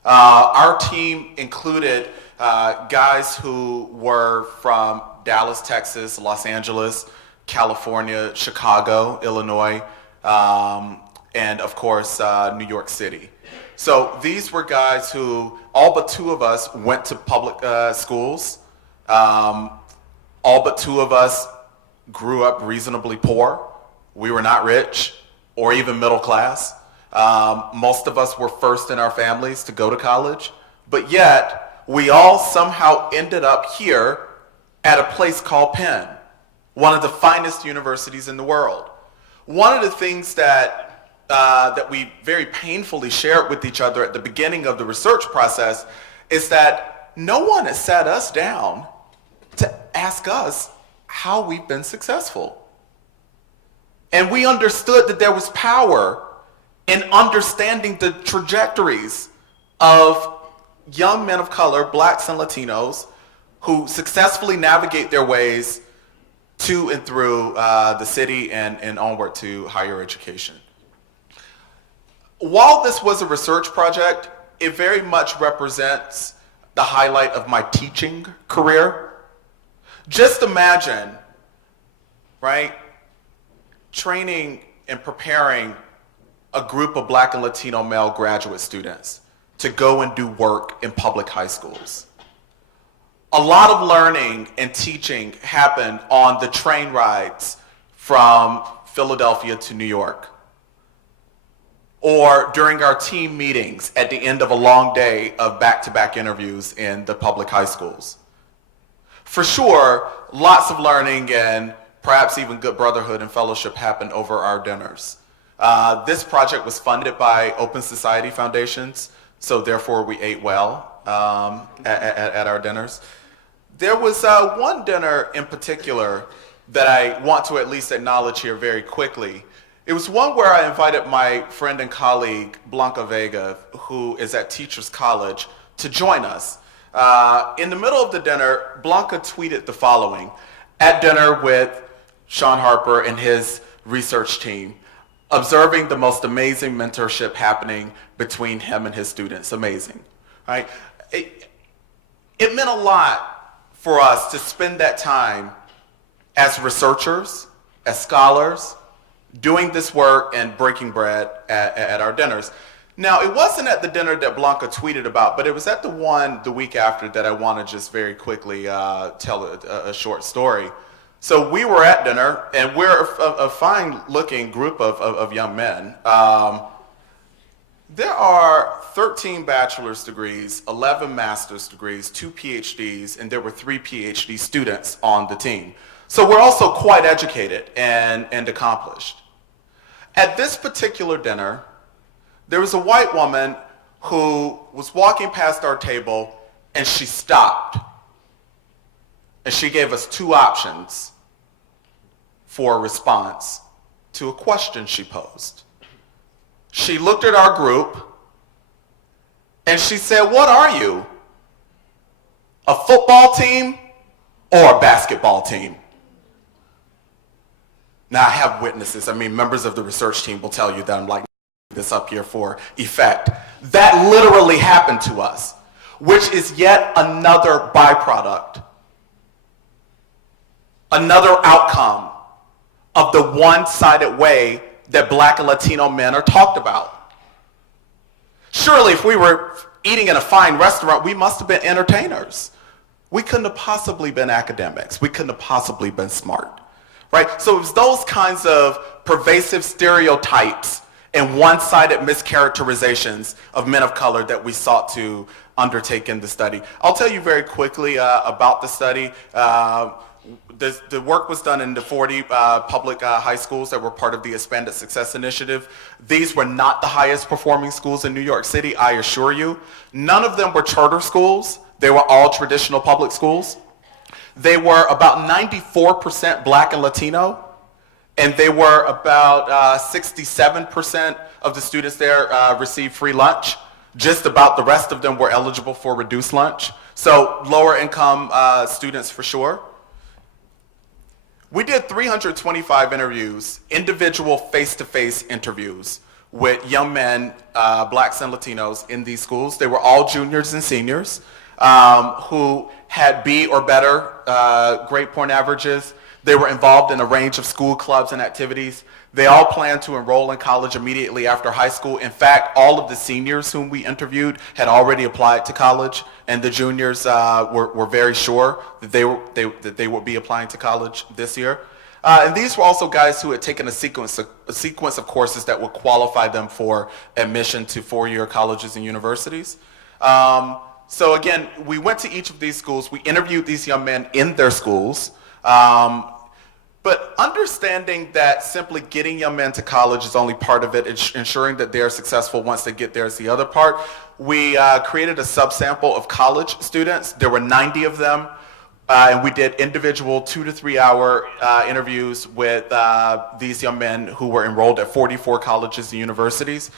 Our team included guys who were from Dallas, Texas, Los Angeles, California, Chicago, Illinois, and of course, New York City. So these were guys who, all but two of us went to public schools. All but two of us grew up reasonably poor. We were not rich or even middle class. Most of us were first in our families to go to college, but yet we all somehow ended up here at a place called Penn, one of the finest universities in the world. One of the things that we very painfully shared with each other at the beginning of the research process is that no one has sat us down to ask us how we've been successful. And we understood that there was power in understanding the trajectories of young men of color, Blacks and Latinos, who successfully navigate their ways to and through the city and onward to higher education. While this was a research project, it very much represents the highlight of my teaching career. Just imagine, right, training and preparing a group of Black and Latino male graduate students to go and do work in public high schools. A lot of learning and teaching happened on the train rides from Philadelphia to New York, or during our team meetings at the end of a long day of back-to-back interviews in the public high schools. For sure, lots of learning and perhaps even good brotherhood and fellowship happened over our dinners. This project was funded by Open Society Foundations, so therefore we ate well at our dinners. There was one dinner in particular that I want to at least acknowledge here very quickly. It was one where I invited my friend and colleague, Blanca Vega, who is at Teachers College, to join us. In the middle of the dinner, Blanca tweeted the following: at dinner with Shaun Harper and his research team, observing the most amazing mentorship happening between him and his students. Amazing, right? It meant a lot for us to spend that time as researchers, as scholars, doing this work and breaking bread at our dinners. Now, it wasn't at the dinner that Blanca tweeted about, but it was at the one the week after that I want to just very quickly tell a short story. So we were at dinner, and we're a fine-looking group of young men. There are 13 bachelor's degrees, 11 master's degrees, 2 PhDs, and there were 3 PhD students on the team. So we're also quite educated and accomplished. At this particular dinner, there was a white woman who was walking past our table, and she stopped. And she gave us 2 options for a response to a question she posed. She looked at our group, and she said, "What are you? A football team or a basketball team?" Now, I have witnesses. I mean, members of the research team will tell you that I'm like this up here for effect. That literally happened to us, which is yet another byproduct, another outcome of the one-sided way that Black and Latino men are talked about. Surely, if we were eating in a fine restaurant, we must have been entertainers. We couldn't have possibly been academics. We couldn't have possibly been smart. Right? So it was those kinds of pervasive stereotypes and one-sided mischaracterizations of men of color that we sought to undertake in the study. I'll tell you very quickly about the study. The work was done in the 40 public high schools that were part of the Expanded Success Initiative. These were not the highest performing schools in New York City, I assure you. None of them were charter schools. They were all traditional public schools. They were about 94% Black and Latino, and they were about 67% of the students there received free lunch. Just about the rest of them were eligible for reduced lunch. So lower income students for sure. We did 325 interviews, individual face-to-face interviews with young men, Blacks and Latinos in these schools. They were all juniors and seniors who had B or better grade point averages. They were involved in a range of school clubs and activities. They all planned to enroll in college immediately after high school. In fact, all of the seniors whom we interviewed had already applied to college, and the juniors were very sure that they would be applying to college this year. And these were also guys who had taken a sequence of courses that would qualify them for admission to 4-year colleges and universities. So again, we went to each of these schools. We interviewed these young men in their schools. But understanding that simply getting young men to college is only part of it, ensuring that they're successful once they get there is the other part. We created a subsample of college students. There were 90 of them, and we did individual 2 to 3 hour interviews with these young men who were enrolled at 44 colleges and universities.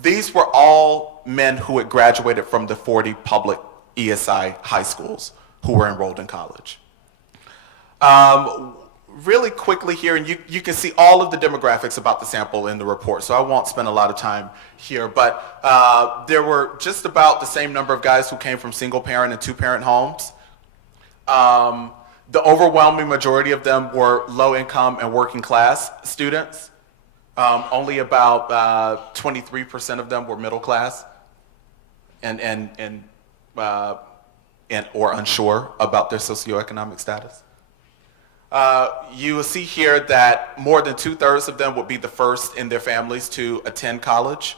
These were all men who had graduated from the 40 public ESI high schools who were enrolled in college. Really quickly here, and you can see all of the demographics about the sample in the report, so I won't spend a lot of time here, but there were just about the same number of guys who came from single parent and 2-parent homes. The overwhelming majority of them were low income and working class students. Only about 23% of them were middle class and or unsure about their socioeconomic status. You will see here that more than 2/3 of them would be the first in their families to attend college.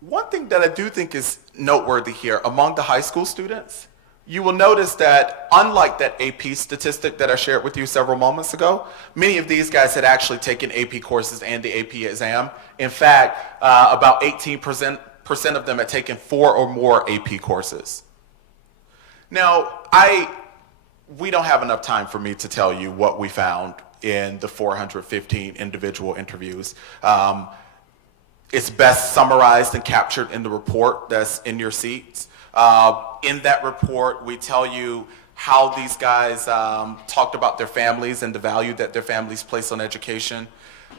One thing that I do think is noteworthy here, among the high school students, you will notice that unlike that AP statistic that I shared with you several moments ago, many of these guys had actually taken AP courses and the AP exam. In fact, about 18% of them had taken 4 or more AP courses. Now, we don't have enough time for me to tell you what we found in the 415 individual interviews. It's best summarized and captured in the report that's in your seats. In that report, we tell you how these guys talked about their families and the value that their families place on education,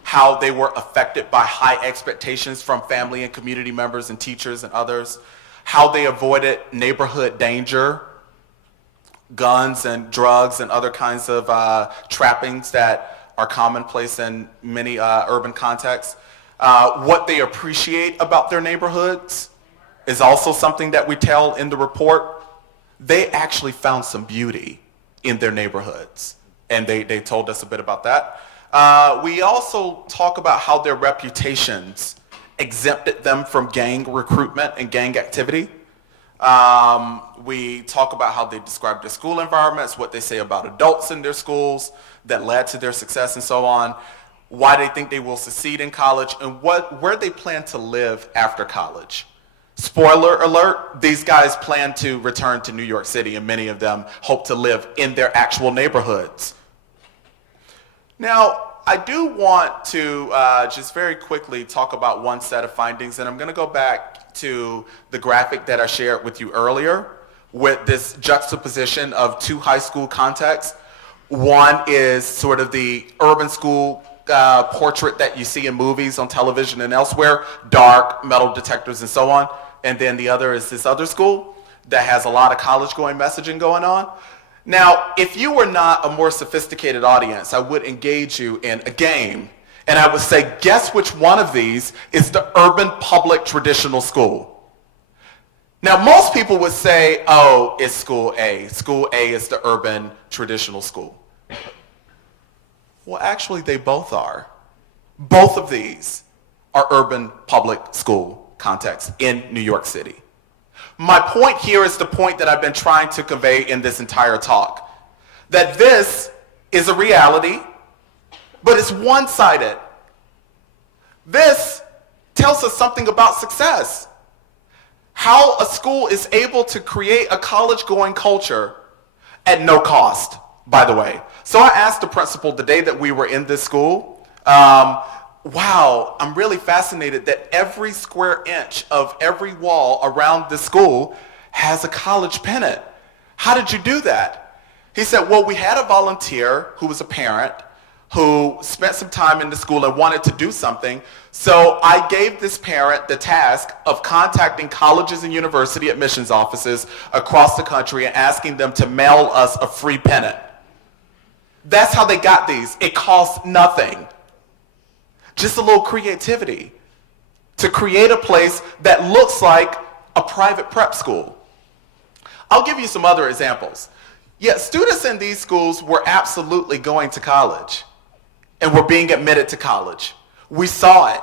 how they were affected by high expectations from family and community members and teachers and others, how they avoided neighborhood danger, guns and drugs and other kinds of trappings that are commonplace in many urban contexts. What they appreciate about their neighborhoods is also something that we tell in the report. They actually found some beauty in their neighborhoods, and they told us a bit about that. We also talk about how their reputations exempted them from gang recruitment and gang activity. We talk about how they describe their school environments, what they say about adults in their schools that led to their success and so on, why they think they will succeed in college, and where they plan to live after college. Spoiler alert, these guys plan to return to New York City, and many of them hope to live in their actual neighborhoods. Now, I do want to just very quickly talk about one set of findings, and I'm going to go back to the graphic that I shared with you earlier with this juxtaposition of 2 high school contexts. One is sort of the urban school portrait that you see in movies, on television and elsewhere, dark, metal detectors and so on. And then the other is this other school that has a lot of college-going messaging going on. Now, if you were not a more sophisticated audience, I would engage you in a game, and I would say, guess which one of these is the urban public traditional school? Now, most people would say, oh, it's school A. School A is the urban traditional school. Well, actually, they both are. Both of these are urban public school contexts in New York City. My point here is the point that I've been trying to convey in this entire talk, that this is a reality, but it's one-sided. This tells us something about success. How a school is able to create a college-going culture at no cost, by the way. So I asked the principal the day that we were in this school, wow, I'm really fascinated that every square inch of every wall around the school has a college pennant. How did you do that? He said, well, we had a volunteer who was a parent who spent some time in the school and wanted to do something. So I gave this parent the task of contacting colleges and university admissions offices across the country and asking them to mail us a free pennant. That's how they got these. It cost nothing. Just a little creativity to create a place that looks like a private prep school. I'll give you some other examples. Yeah, students in these schools were absolutely going to college and were being admitted to college. We saw it.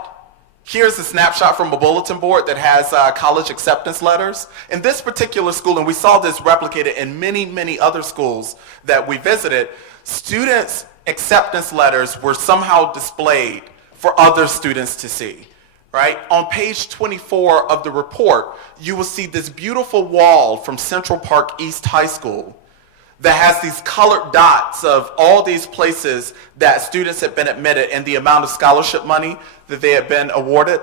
Here's a snapshot from a bulletin board that has college acceptance letters. In this particular school, and we saw this replicated in many, many other schools that we visited, students' acceptance letters were somehow displayed for other students to see, right? On page 24 of the report, you will see this beautiful wall from Central Park East High School that has these colored dots of all these places that students had been admitted and the amount of scholarship money that they had been awarded.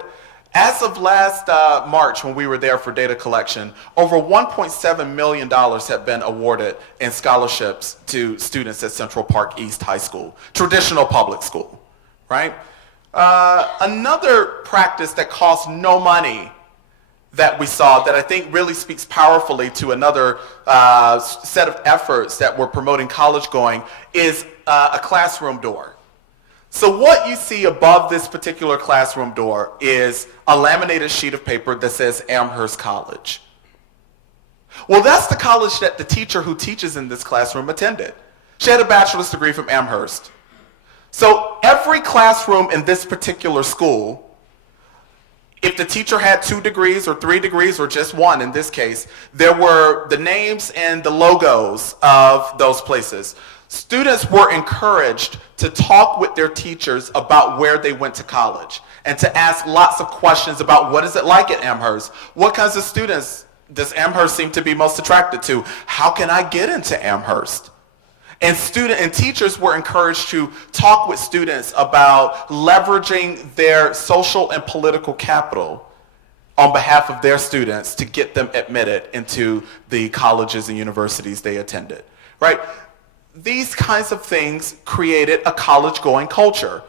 As of last March, when we were there for data collection, over $1.7 million had been awarded in scholarships to students at Central Park East High School, traditional public school, right? Another practice that costs no money that we saw that I think really speaks powerfully to another set of efforts that we're promoting college going is a classroom door. So what you see above this particular classroom door is a laminated sheet of paper that says Amherst College. Well, that's the college that the teacher who teaches in this classroom attended. She had a bachelor's degree from Amherst. So every classroom in this particular school If the teacher had 2 degrees or 3 degrees or just 1 in this case, there were the names and the logos of those places. Students were encouraged to talk with their teachers about where they went to college and to ask lots of questions about what is it like at Amherst? What kinds of students does Amherst seem to be most attracted to? How can I get into Amherst? And teachers were encouraged to talk with students about leveraging their social and political capital on behalf of their students to get them admitted into the colleges and universities they attended, right? These kinds of things created a college-going culture.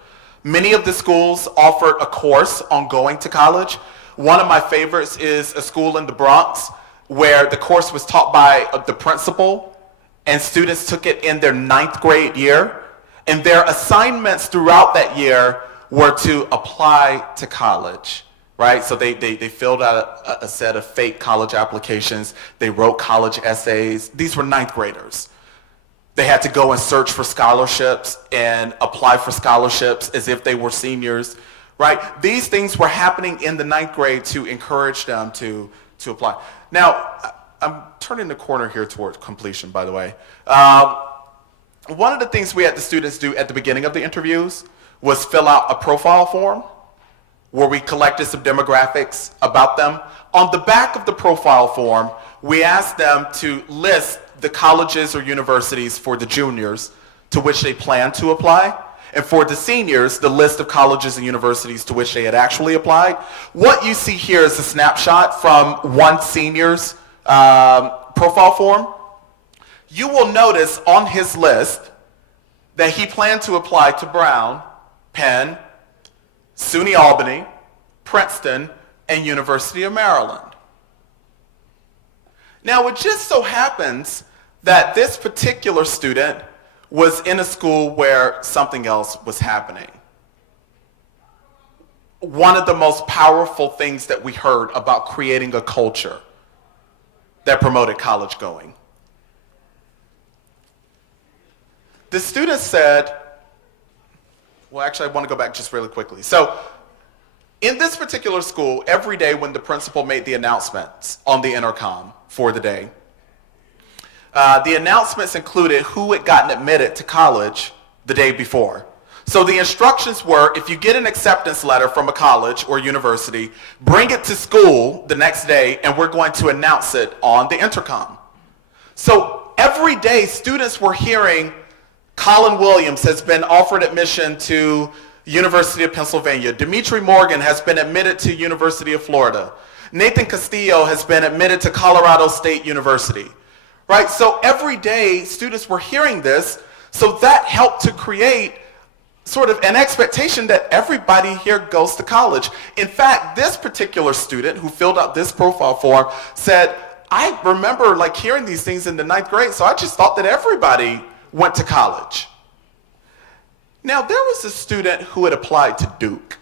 Many of the schools offered a course on going to college. One of my favorites is a school in the Bronx where the course was taught by the principal, and students took it in their 9th grade year, and their assignments throughout that year were to apply to college, right? So they filled out a set of fake college applications. They wrote college essays. These were 9th graders. They had to go and search for scholarships and apply for scholarships as if they were seniors, right? These things were happening in the 9th grade to encourage them to apply. Now, I'm turning the corner here towards completion, by the way. One of the things we had the students do at the beginning of the interviews was fill out a profile form where we collected some demographics about them. On the back of the profile form, we asked them to list the colleges or universities for the juniors to which they plan to apply, and for the seniors, the list of colleges and universities to which they had actually applied. What you see here is a snapshot from one senior's profile form. You will notice on his list that he planned to apply to Brown, Penn, SUNY Albany, Princeton, and University of Maryland. Now, it just so happens that this particular student was in a school where something else was happening. One of the most powerful things that we heard about creating a culture that promoted college going. The student said, well, actually, I want to go back just really quickly. So, in this particular school, every day when the principal made the announcements on the intercom for the day, the announcements included who had gotten admitted to college the day before. So the instructions were, if you get an acceptance letter from a college or university, bring it to school the next day and we're going to announce it on the intercom. So every day students were hearing Colin Williams has been offered admission to University of Pennsylvania. Dimitri Morgan has been admitted to University of Florida. Nathan Castillo has been admitted to Colorado State University. Right? So every day students were hearing this, so that helped to create sort of an expectation that everybody here goes to college. In fact, this particular student who filled out this profile form said, I remember like hearing these things in the 9th grade, so I just thought that everybody went to college. Now, there was a student who had applied to Duke,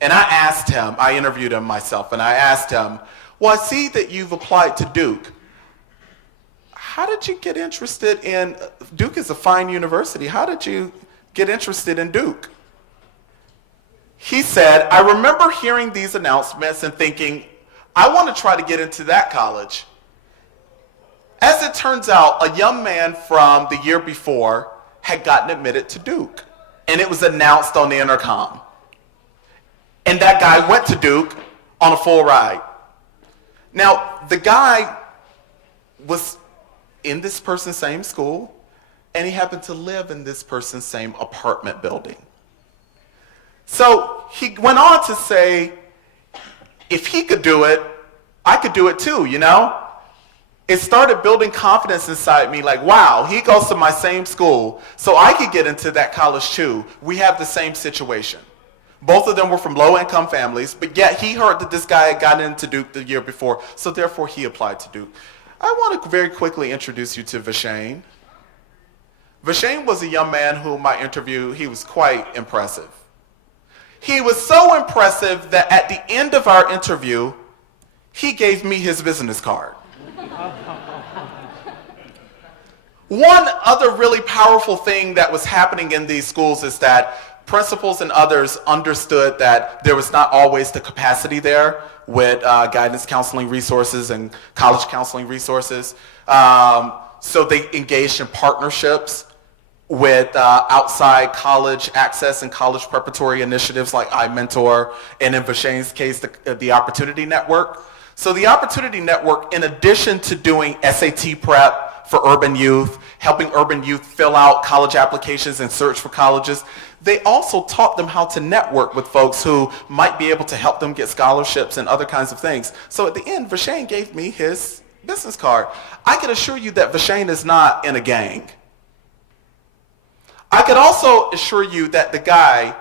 and I asked him, I interviewed him myself, and I asked him, well, I see that you've applied to Duke. How did you get interested in, Duke is a fine university, how did you get interested in Duke? He said, I remember hearing these announcements and thinking, I want to try to get into that college. As it turns out, a young man from the year before had gotten admitted to Duke, and it was announced on the intercom. And that guy went to Duke on a full ride. Now, the guy was in this person's same school, and he happened to live in this person's same apartment building. So he went on to say, if he could do it, I could do it too, you know? It started building confidence inside me, like, wow, he goes to my same school, so I could get into that college too. We have the same situation. Both of them were from low-income families, but yet he heard that this guy had gotten into Duke the year before, so therefore he applied to Duke. I want to very quickly introduce you to Vashane. Vashane was a young man whom I interviewed. He was quite impressive. He was so impressive that at the end of our interview, he gave me his business card. One other really powerful thing that was happening in these schools is that principals and others understood that there was not always the capacity there with guidance counseling resources and college counseling resources. So they engaged in partnerships with outside college access and college preparatory initiatives like iMentor, and in Vashane's case, the Opportunity Network. So the Opportunity Network, in addition to doing SAT prep for urban youth, helping urban youth fill out college applications and search for colleges, they also taught them how to network with folks who might be able to help them get scholarships and other kinds of things. So at the end, Vashane gave me his business card. I can assure you that Vashane is not in a gang. I could also assure you that the guy,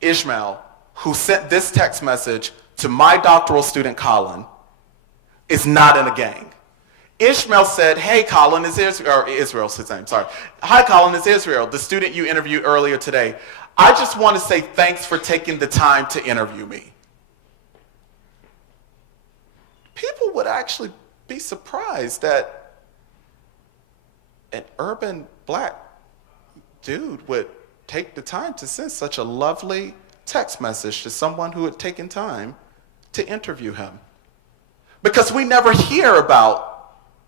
Ishmael, who sent this text message to my doctoral student, Colin, is not in a gang. Ishmael said, hey, Colin, is Israel, or Israel's his name, sorry. Hi, Colin, is Israel, the student you interviewed earlier today. I just want to say thanks for taking the time to interview me. People would actually be surprised that an urban black dude would take the time to send such a lovely text message to someone who had taken time to interview him. Because we never hear about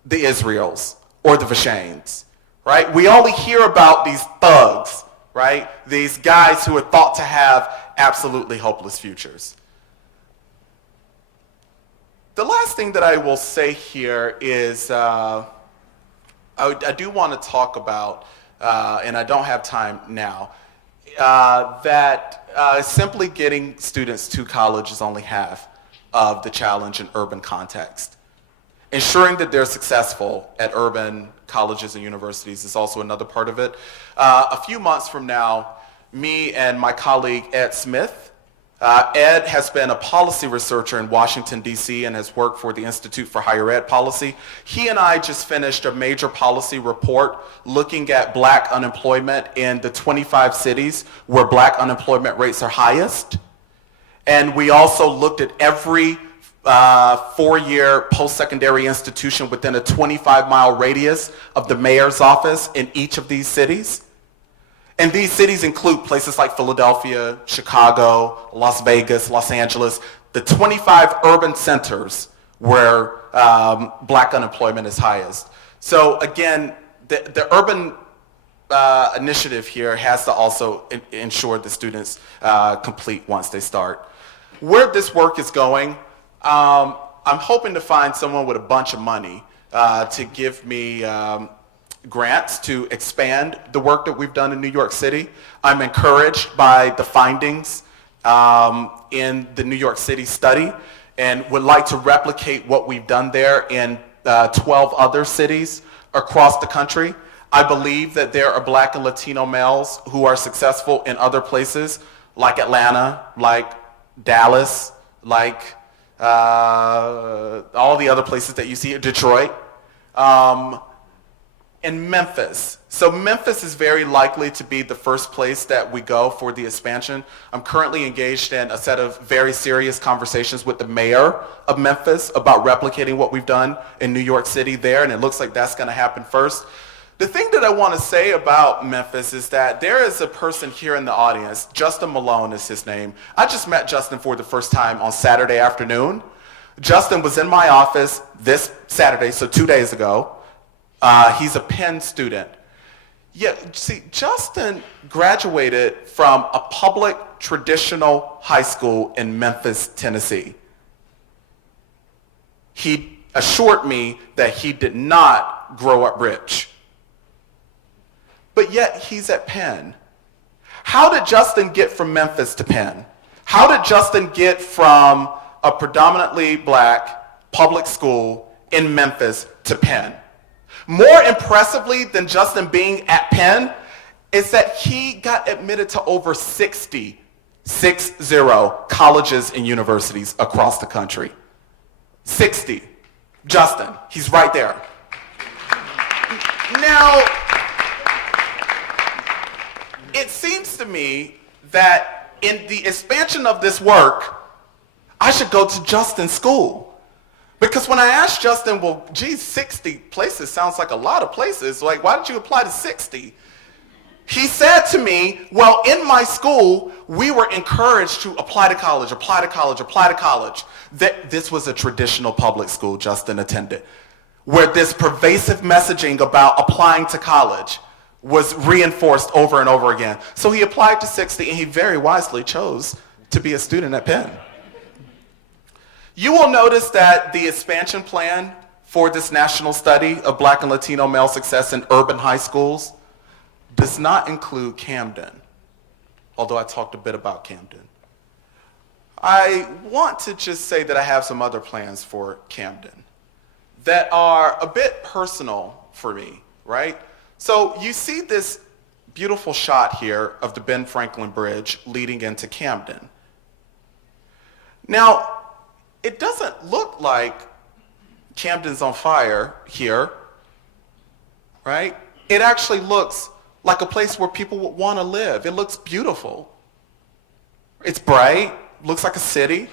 the Israels or the Vashanes, right? We only hear about these thugs, right? These guys who are thought to have absolutely hopeless futures. The last thing that I will say here is I do want to talk about, and I don't have time now, that simply getting students to college is only half of the challenge in urban context. Ensuring that they're successful at urban colleges and universities is also another part of it. A few months from now, me and my colleague Ed Smith, Ed has been a policy researcher in Washington, D.C. and has worked for the Institute for Higher Ed Policy. He and I just finished a major policy report looking at black unemployment in the 25 cities where black unemployment rates are highest. And we also looked at every four-year post-secondary institution within a 25-mile radius of the mayor's office in each of these cities. And these cities include places like Philadelphia, Chicago, Las Vegas, Los Angeles, the 25 urban centers where black unemployment is highest. So again, the urban initiative here has to also ensure the students complete once they start. Where this work is going, I'm hoping to find someone with a bunch of money to give me grants to expand the work that we've done in New York City. I'm encouraged by the findings in the New York City study and would like to replicate what we've done there in 12 other cities across the country. I believe that there are black and Latino males who are successful in other places like Atlanta, like Dallas, like all the other places that you see, Detroit, and Memphis. So Memphis is very likely to be the first place that we go for the expansion. I'm currently engaged in a set of very serious conversations with the mayor of Memphis about replicating what we've done in New York City there, and it looks like that's going to happen first. The thing that I want to say about Memphis is that there is a person here in the audience, Justin Malone is his name. I just met Justin for the first time on Saturday afternoon. Justin was in my office this Saturday, so 2 days ago. He's a Penn student. Yeah, see, Justin graduated from a public traditional high school in Memphis, Tennessee. He assured me that he did not grow up rich. But yet he's at Penn. How did Justin get from Memphis to Penn? How did Justin get from a predominantly black public school in Memphis to Penn? More impressively than Justin being at Penn is that he got admitted to over 60 colleges and universities across the country. 60. Justin, he's right there. Now, it seems to me that in the expansion of this work, I should go to Justin's school. Because when I asked Justin, well, geez, 60 places sounds like a lot of places. Like, why did you apply to 60? He said to me, well, in my school, we were encouraged to apply to college, apply to college, apply to college. This was a traditional public school Justin attended, where this pervasive messaging about applying to college was reinforced over and over again. So he applied to 60, and he very wisely chose to be a student at Penn. You will notice that the expansion plan for this national study of Black and Latino male success in urban high schools does not include Camden, although I talked a bit about Camden. I want to just say that I have some other plans for Camden that are a bit personal for me, right? So you see this beautiful shot here of the Ben Franklin Bridge leading into Camden. Now, it doesn't look like Camden's on fire here, right? It actually looks like a place where people would want to live. It looks beautiful. It's bright, looks like a city.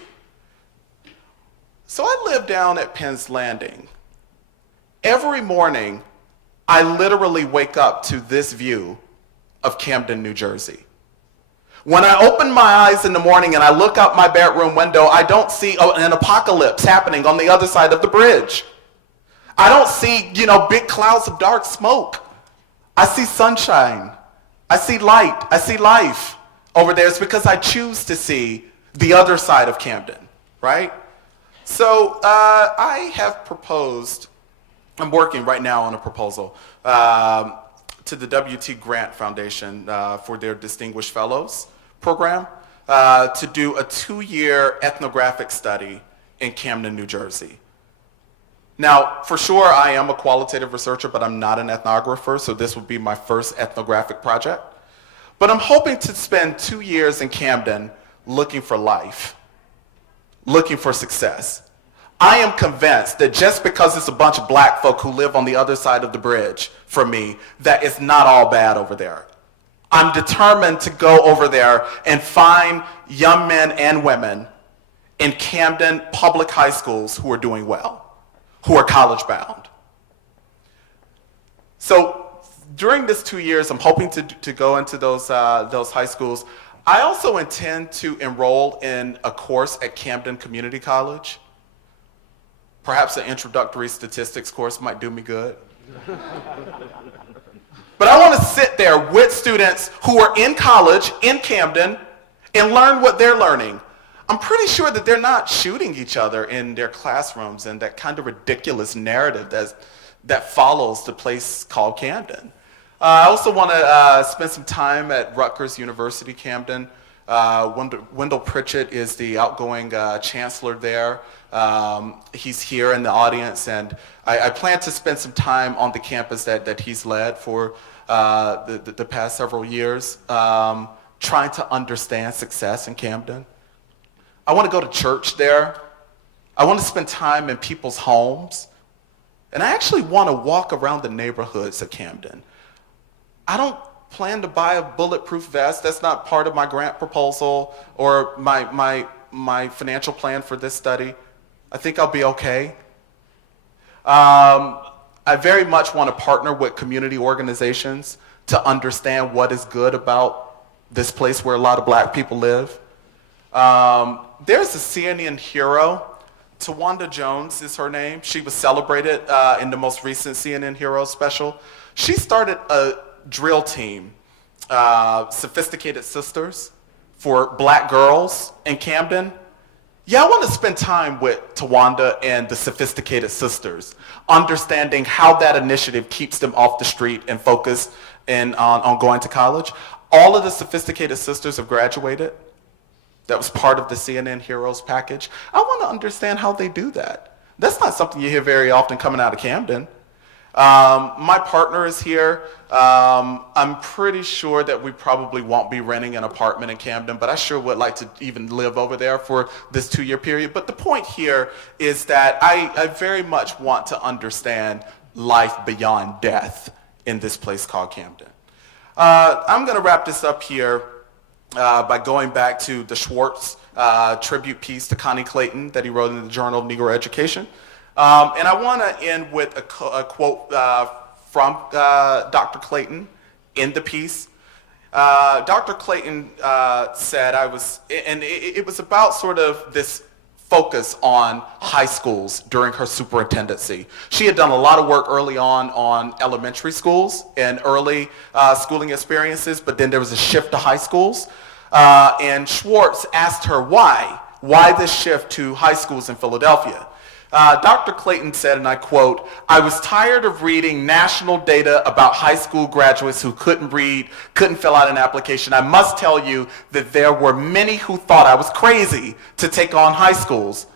So I live down at Penn's Landing. Every morning, I literally wake up to this view of Camden, New Jersey. When I open my eyes in the morning and I look out my bedroom window, I don't see an apocalypse happening on the other side of the bridge. I don't see, big clouds of dark smoke. I see sunshine. I see light. I see life over there. It's because I choose to see the other side of Camden, right? So I have proposed, I'm working right now on a proposal to the W.T. Grant Foundation for their Distinguished Fellows program to do a 2-year ethnographic study in Camden, New Jersey. Now, for sure, I am a qualitative researcher, but I'm not an ethnographer, so this would be my first ethnographic project. But I'm hoping to spend 2 years in Camden looking for life, looking for success. I am convinced that just because it's a bunch of black folk who live on the other side of the bridge for me, that it's not all bad over there. I'm determined to go over there and find young men and women in Camden public high schools who are doing well, who are college bound. So during this 2 years, I'm hoping to go into those high schools. I also intend to enroll in a course at Camden Community College. Perhaps an introductory statistics course might do me good. But I want to sit there with students who are in college in Camden and learn what they're learning. I'm pretty sure that they're not shooting each other in their classrooms and that kind of ridiculous narrative that follows the place called Camden. I also want to spend some time at Rutgers University, Camden. Wendell Pritchett is the outgoing chancellor there. He's here in the audience, and I plan to spend some time on the campus that he's led for the past several years, trying to understand success in Camden. I want to go to church there. I want to spend time in people's homes. And I actually want to walk around the neighborhoods of Camden. I don't plan to buy a bulletproof vest. That's not part of my grant proposal or my financial plan for this study. I think I'll be okay. I very much want to partner with community organizations to understand what is good about this place where a lot of black people live. There's a CNN hero, Tawanda Jones is her name. She was celebrated in the most recent CNN Hero special. She started a drill team, Sophisticated Sisters, for black girls in Camden. Yeah, I want to spend time with Tawanda and the Sophisticated Sisters, understanding how that initiative keeps them off the street and focused on going to college. All of the Sophisticated Sisters have graduated. That was part of the CNN Heroes package. I want to understand how they do that. That's not something you hear very often coming out of Camden. My partner is here. I'm pretty sure that we probably won't be renting an apartment in Camden, but I sure would like to even live over there for this 2-year period. But the point here is that I very much want to understand life beyond death in this place called Camden. I'm going to wrap this up here by going back to the Schwartz tribute piece to Connie Clayton that he wrote in the Journal of Negro Education. And I want to end with a quote from Dr. Clayton in the piece. Dr. Clayton said it was about sort of this focus on high schools during her superintendency. She had done a lot of work early on elementary schools and early schooling experiences, but then there was a shift to high schools. And Schwartz asked her why this shift to high schools in Philadelphia. Dr. Clayton said, and I quote, "I was tired of reading national data about high school graduates who couldn't read, couldn't fill out an application. I must tell you that there were many who thought I was crazy to take on high schools,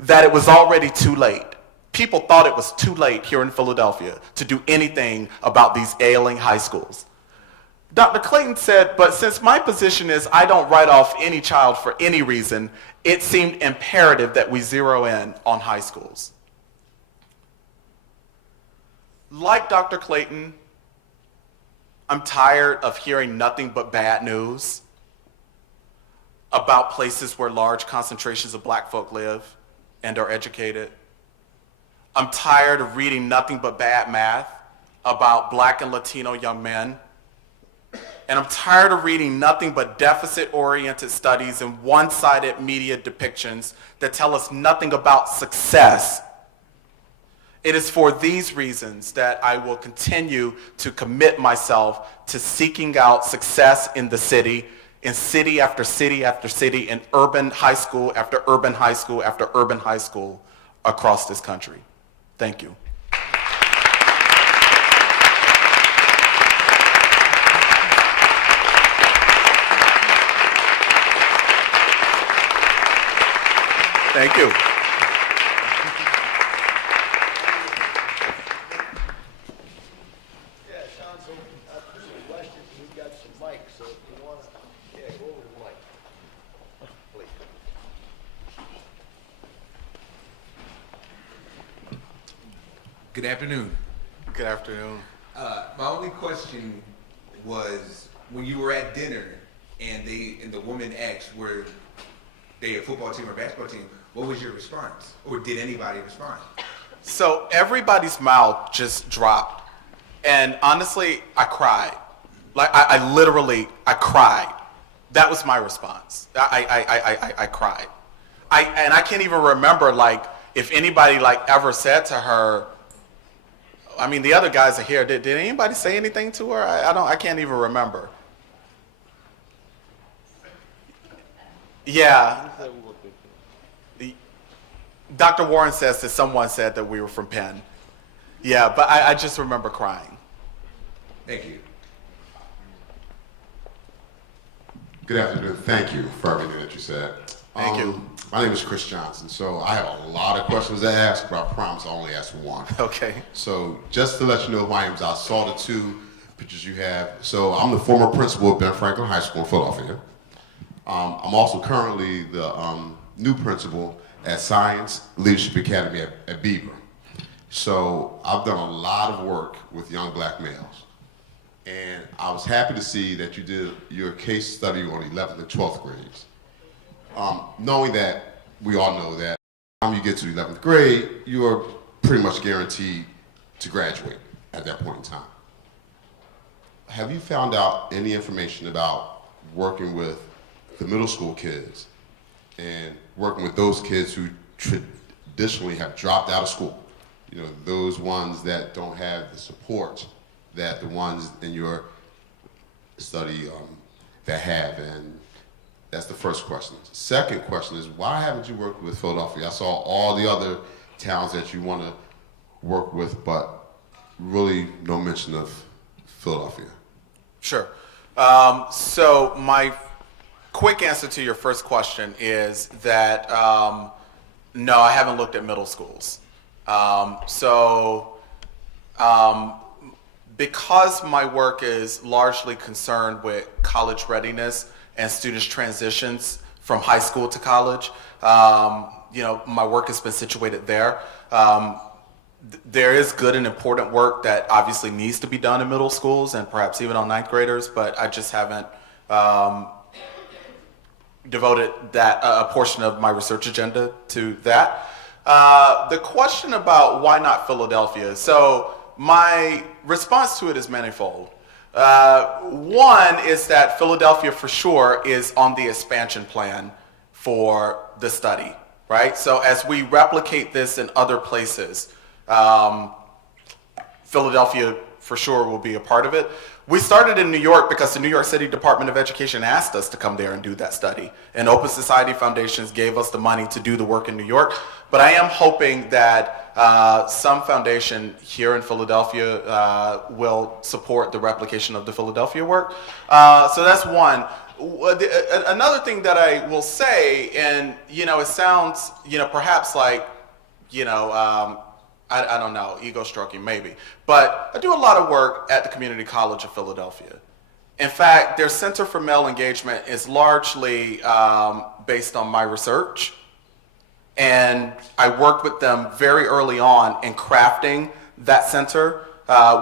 that it was already too late." People thought it was too late here in Philadelphia to do anything about these ailing high schools. Dr. Clayton said, "But since my position is I don't write off any child for any reason, it seemed imperative that we zero in on high schools." Like Dr. Clayton, I'm tired of hearing nothing but bad news about places where large concentrations of black folk live and are educated. I'm tired of reading nothing but bad math about black and Latino young men. And I'm tired of reading nothing but deficit-oriented studies and one-sided media depictions that tell us nothing about success. It is for these reasons that I will continue to commit myself to seeking out success in the city, in city after city after city, in urban high school after urban high school after urban high school across this country. Thank you. Thank you. Yeah, Shaun's open up for some questions. We've got some mics, so if you want to, go over to the mic, please. Good afternoon. Good afternoon. My only question was when you were at dinner and the woman asked were they a football team or basketball team, what was your response? Or did anybody respond? So everybody's mouth just dropped. And honestly, I cried. Like I literally cried. That was my response. I cried. And I can't even remember like if anybody like ever said to her, I mean the other guys are here, did anybody say anything to her? I can't even remember. Yeah. Dr. Warren says that someone said that we were from Penn. Yeah, but I just remember crying. Thank you. Good afternoon. Thank you for everything that you said. Thank you. My name is Chris Johnson. So I have a lot of questions to ask, but I promise I'll only ask one. Okay. So just to let you know who I am, I saw the two pictures you have. So I'm the former principal of Ben Franklin High School in Philadelphia. I'm also currently the new principal at Science Leadership Academy at Beaver. So I've done a lot of work with young black males. And I was happy to see that you did your case study on 11th and 12th grades. Knowing that, we all know that by the time you get to 11th grade, you are pretty much guaranteed to graduate at that point in time. Have you found out any information about working with the middle school kids and working with those kids who traditionally have dropped out of school? You know, those ones that don't have the support that the ones in your study that have, and that's the first question. Second question is, why haven't you worked with Philadelphia? I saw all the other towns that you want to work with, but really no mention of Philadelphia. Sure. So my quick answer to your first question is that no, I haven't looked at middle schools. Because my work is largely concerned with college readiness and students' transitions from high school to college, my work has been situated there. There is good and important work that obviously needs to be done in middle schools and perhaps even on ninth graders, but I just haven't devoted that a portion of my research agenda to that. The question about why not Philadelphia, so my response to it is manifold. One is that Philadelphia for sure is on the expansion plan for the study, right? So as we replicate this in other places, Philadelphia for sure will be a part of it. We started in New York because the New York City Department of Education asked us to come there and do that study. And Open Society Foundations gave us the money to do the work in New York. But I am hoping that some foundation here in Philadelphia will support the replication of the Philadelphia work. So that's one. Another thing that I will say, and it sounds, perhaps like, I don't know, ego stroking maybe, but I do a lot of work at the Community College of Philadelphia. In fact, their Center for Male Engagement is largely based on my research, and I worked with them very early on in crafting that center,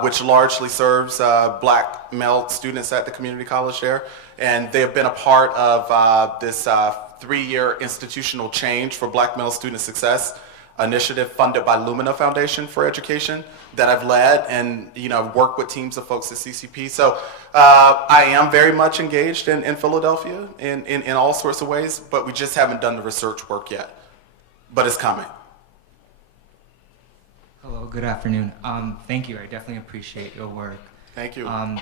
which largely serves black male students at the community college there, and they have been a part of this 3-year institutional change for black male student success initiative funded by Lumina Foundation for Education that I've led, and I've worked with teams of folks at CCP. So I am very much engaged in Philadelphia in all sorts of ways, but we just haven't done the research work yet. But it's coming. Hello, good afternoon. Thank you. I definitely appreciate your work. Thank you. I'm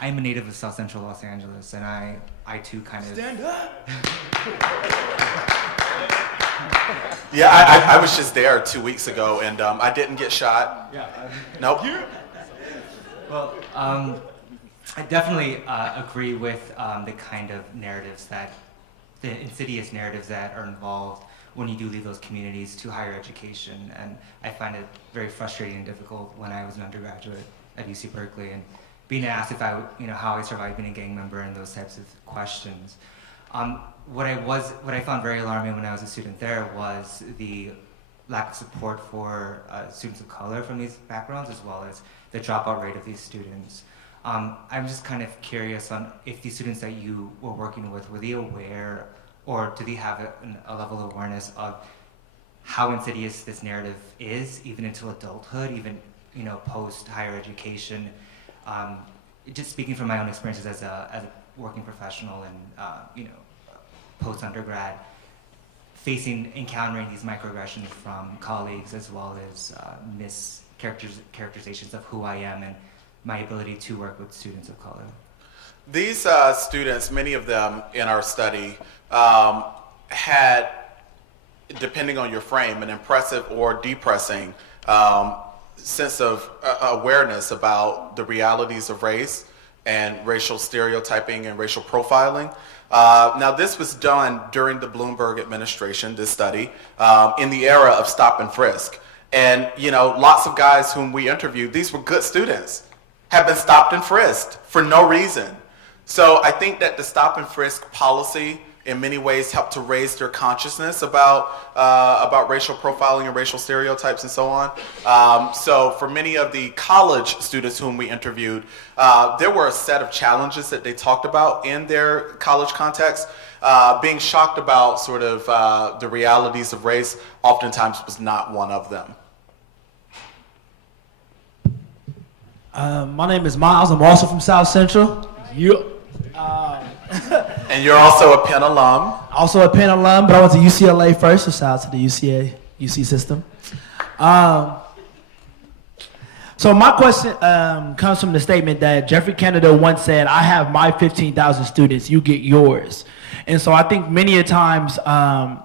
a native of South Central Los Angeles, and I too kind of stand up. Yeah, I was just there 2 weeks ago, and I didn't get shot. Yeah. Nope. Well, I definitely agree with the kind of narratives the insidious narratives that are involved when you do leave those communities to higher education. And I find it very frustrating and difficult when I was an undergraduate at UC Berkeley and being asked if how I survived being a gang member and those types of questions. What I found very alarming when I was a student there was the lack of support for students of color from these backgrounds, as well as the dropout rate of these students. I'm just kind of curious on if the students that you were working with, were they aware, or do they have a level of awareness of how insidious this narrative is, even until adulthood, even post higher education? Just speaking from my own experiences as a working professional and post undergrad, encountering these microaggressions from colleagues, as well as mischaracterizations of who I am and my ability to work with students of color. These students, many of them in our study, had, depending on your frame, an impressive or depressing sense of awareness about the realities of race and racial stereotyping and racial profiling. Now, this was done during the Bloomberg administration, this study, in the era of stop and frisk. And, lots of guys whom we interviewed, these were good students, have been stopped and frisked for no reason. So I think that the stop and frisk policy in many ways helped to raise their consciousness about racial profiling and racial stereotypes and so on. So for many of the college students whom we interviewed, there were a set of challenges that they talked about in their college context. Being shocked about sort of the realities of race oftentimes was not one of them. My name is Miles. I'm also from South Central. And you're also a Penn alum. Also a Penn alum, but I went to UCLA first, so shout out to the UC system. So my question comes from the statement that Jeffrey Kennedy once said, "I have my 15,000 students, you get yours." And so I think many a times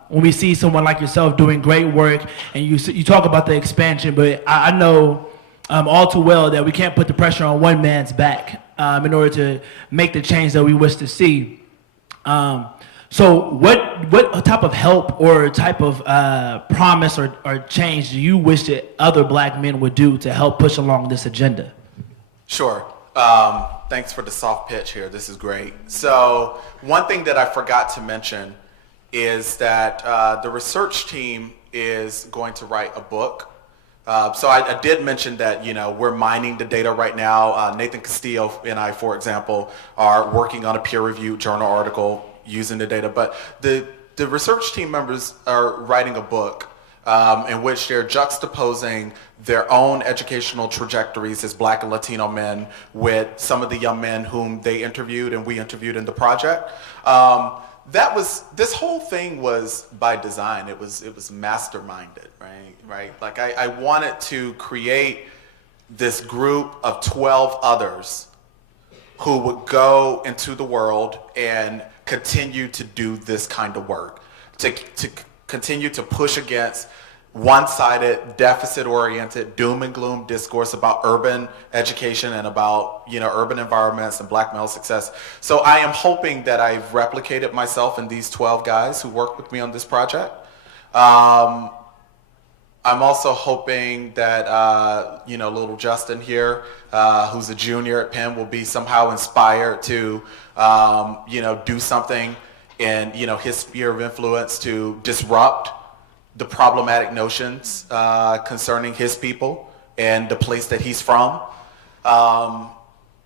when we see someone like yourself doing great work, and you talk about the expansion, but I know all too well that we can't put the pressure on one man's back in order to make the change that we wish to see. So what type of help or type of promise or change do you wish that other black men would do to help push along this agenda? Sure. Thanks for the soft pitch here. This is great. So one thing that I forgot to mention is that the research team is going to write a book. So I did mention that, we're mining the data right now. Nathan Castillo and I, for example, are working on a peer-reviewed journal article using the data. But the research team members are writing a book in which they're juxtaposing their own educational trajectories as Black and Latino men with some of the young men whom they interviewed and we interviewed in the project. This whole thing was by design. It was masterminded, right? Like I wanted to create this group of 12 others who would go into the world and continue to do this kind of work, to continue to push against one-sided, deficit-oriented, doom and gloom discourse about urban education and about, urban environments and Black male success. So I am hoping that I've replicated myself in these 12 guys who work with me on this project. I'm also hoping that, little Justin here, who's a junior at Penn, will be somehow inspired to, do something in, his sphere of influence to disrupt the problematic notions concerning his people and the place that he's from. I'm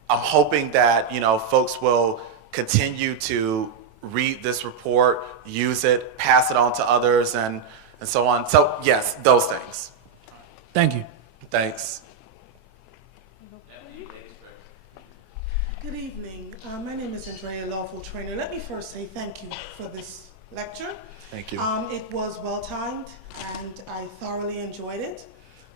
hoping that, folks will continue to read this report, use it, pass it on to others, and so on. So, yes, those things. Thank you. Thanks. Good evening. My name is Andrea, lawful trainer. Let me first say thank you for this lecture. Thank you. It was well-timed, and I thoroughly enjoyed it.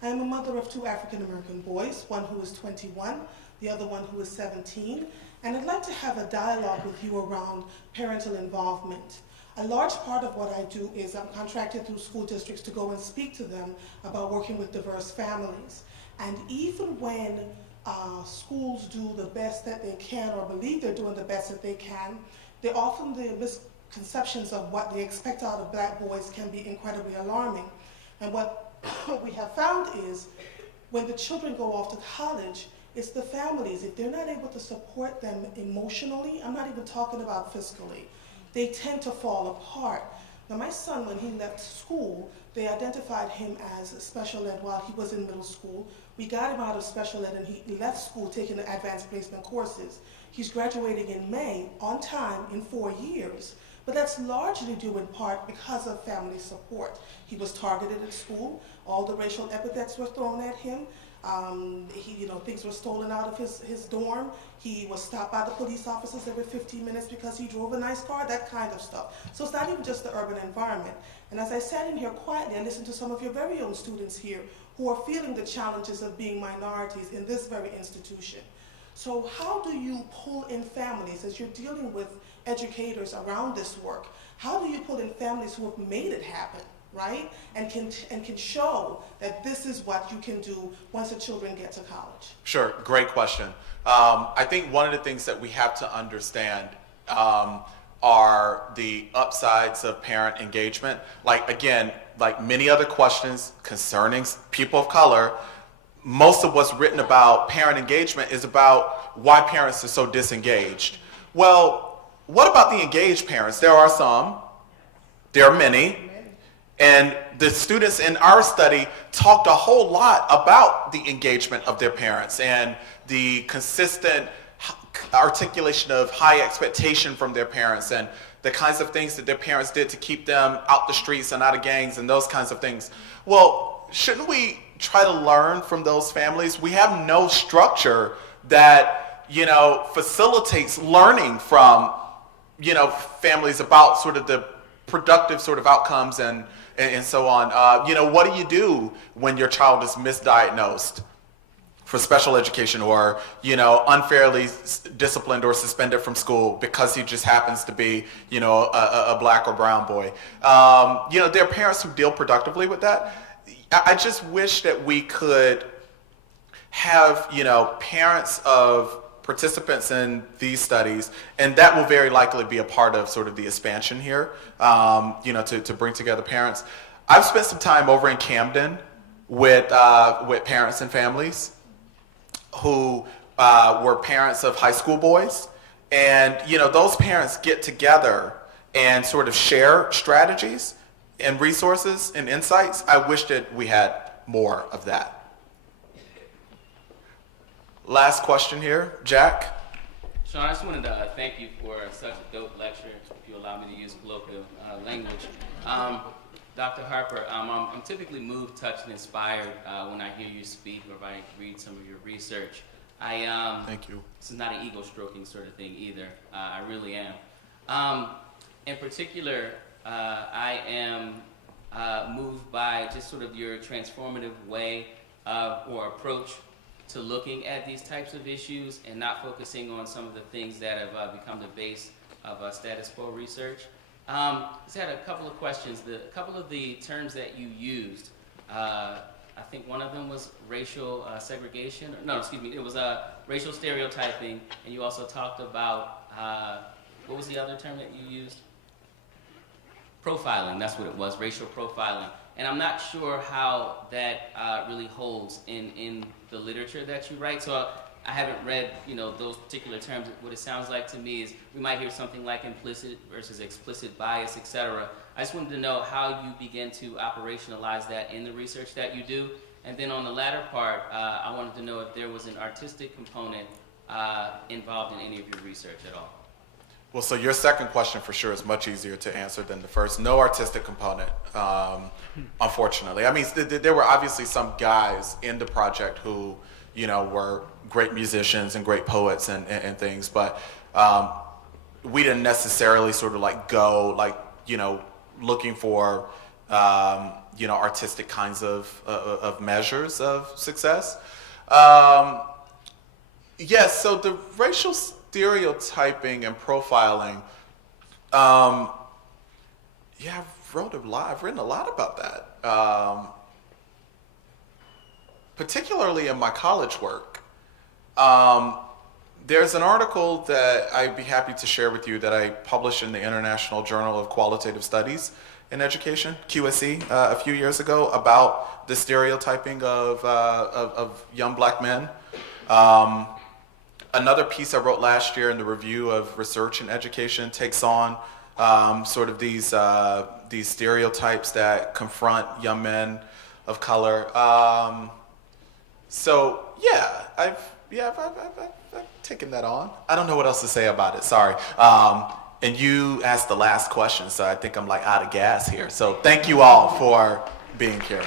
I am a mother of 2 African-American boys, one who is 21, the other one who is 17, and I'd like to have a dialogue with you around parental involvement. A large part of what I do is I'm contracted through school districts to go and speak to them about working with diverse families. And even when schools do the best that they can or believe they're doing the best that they can, they're often the misconceptions of what they expect out of Black boys can be incredibly alarming. And what we have found is when the children go off to college, it's the families. If they're not able to support them emotionally, I'm not even talking about fiscally, they tend to fall apart. Now my son, when he left school, they identified him as special ed while he was in middle school. We got him out of special ed and he left school taking the advanced placement courses. He's graduating in May on time in 4 years. But that's largely due in part because of family support. He was targeted at school. All the racial epithets were thrown at him. Things were stolen out of his dorm. He was stopped by the police officers every 15 minutes because he drove a nice car, that kind of stuff. So it's not even just the urban environment. And as I sat in here quietly, I listened to some of your very own students here who are feeling the challenges of being minorities in this very institution. So how do you pull in families as you're dealing with educators around this work? How do you pull in families who have made it happen, right? And can show that this is what you can do once the children get to college? Sure, great question. I think one of the things that we have to understand are the upsides of parent engagement. Like many other questions concerning people of color, most of what's written about parent engagement is about why parents are so disengaged. Well, what about the engaged parents? There are some, there are many, and the students in our study talked a whole lot about the engagement of their parents and the consistent articulation of high expectation from their parents and the kinds of things that their parents did to keep them out the streets and out of gangs and those kinds of things. Well, shouldn't we try to learn from those families? We have no structure that, facilitates learning from, families about sort of the productive sort of outcomes and so on. What do you do when your child is misdiagnosed for special education or, unfairly disciplined or suspended from school because he just happens to be, a Black or brown boy? There are parents who deal productively with that. I just wish that we could have, parents of participants in these studies, and that will very likely be a part of sort of the expansion here, to bring together parents. I've spent some time over in Camden with parents and families who were parents of high school boys, and those parents get together and sort of share strategies and resources and insights. I wish that we had more of that. Last question here, Jack. Shaun, I just wanted to thank you for such a dope lecture, if you allow me to use colloquial language. Dr. Harper, I'm typically moved, touched, and inspired when I hear you speak or if I read some of your research. Thank you. This is not an ego stroking sort of thing either. I really am. In particular, I am moved by just sort of your transformative way or approach to looking at these types of issues and not focusing on some of the things that have become the base of status quo research. I just had a couple of questions. A couple of the terms that you used, I think one of them was racial segregation. No, excuse me, it was racial stereotyping, and you also talked about, what was the other term that you used? Profiling, that's what it was, racial profiling. And I'm not sure how that really holds in the literature that you write. So I haven't read, those particular terms. What it sounds like to me is we might hear something like implicit versus explicit bias, etc. I just wanted to know how you begin to operationalize that in the research that you do. And then on the latter part, I wanted to know if there was an artistic component involved in any of your research at all. Well, so your second question for sure is much easier to answer than the first. No artistic component, unfortunately. I mean, there were obviously some guys in the project who, were great musicians and great poets and things, but we didn't necessarily sort of go looking for artistic kinds of measures of success. Yes, so the racial stereotyping and profiling, I've written a lot about that, particularly in my college work. There's an article that I'd be happy to share with you that I published in the International Journal of Qualitative Studies in Education, QSE, a few years ago about the stereotyping of young black men. Another piece I wrote last year in the Review of Research in Education takes on sort of these stereotypes that confront young men of color. So yeah, I've taken that on. I don't know what else to say about it. Sorry. And you asked the last question, so I think I'm out of gas here. So thank you all for being here.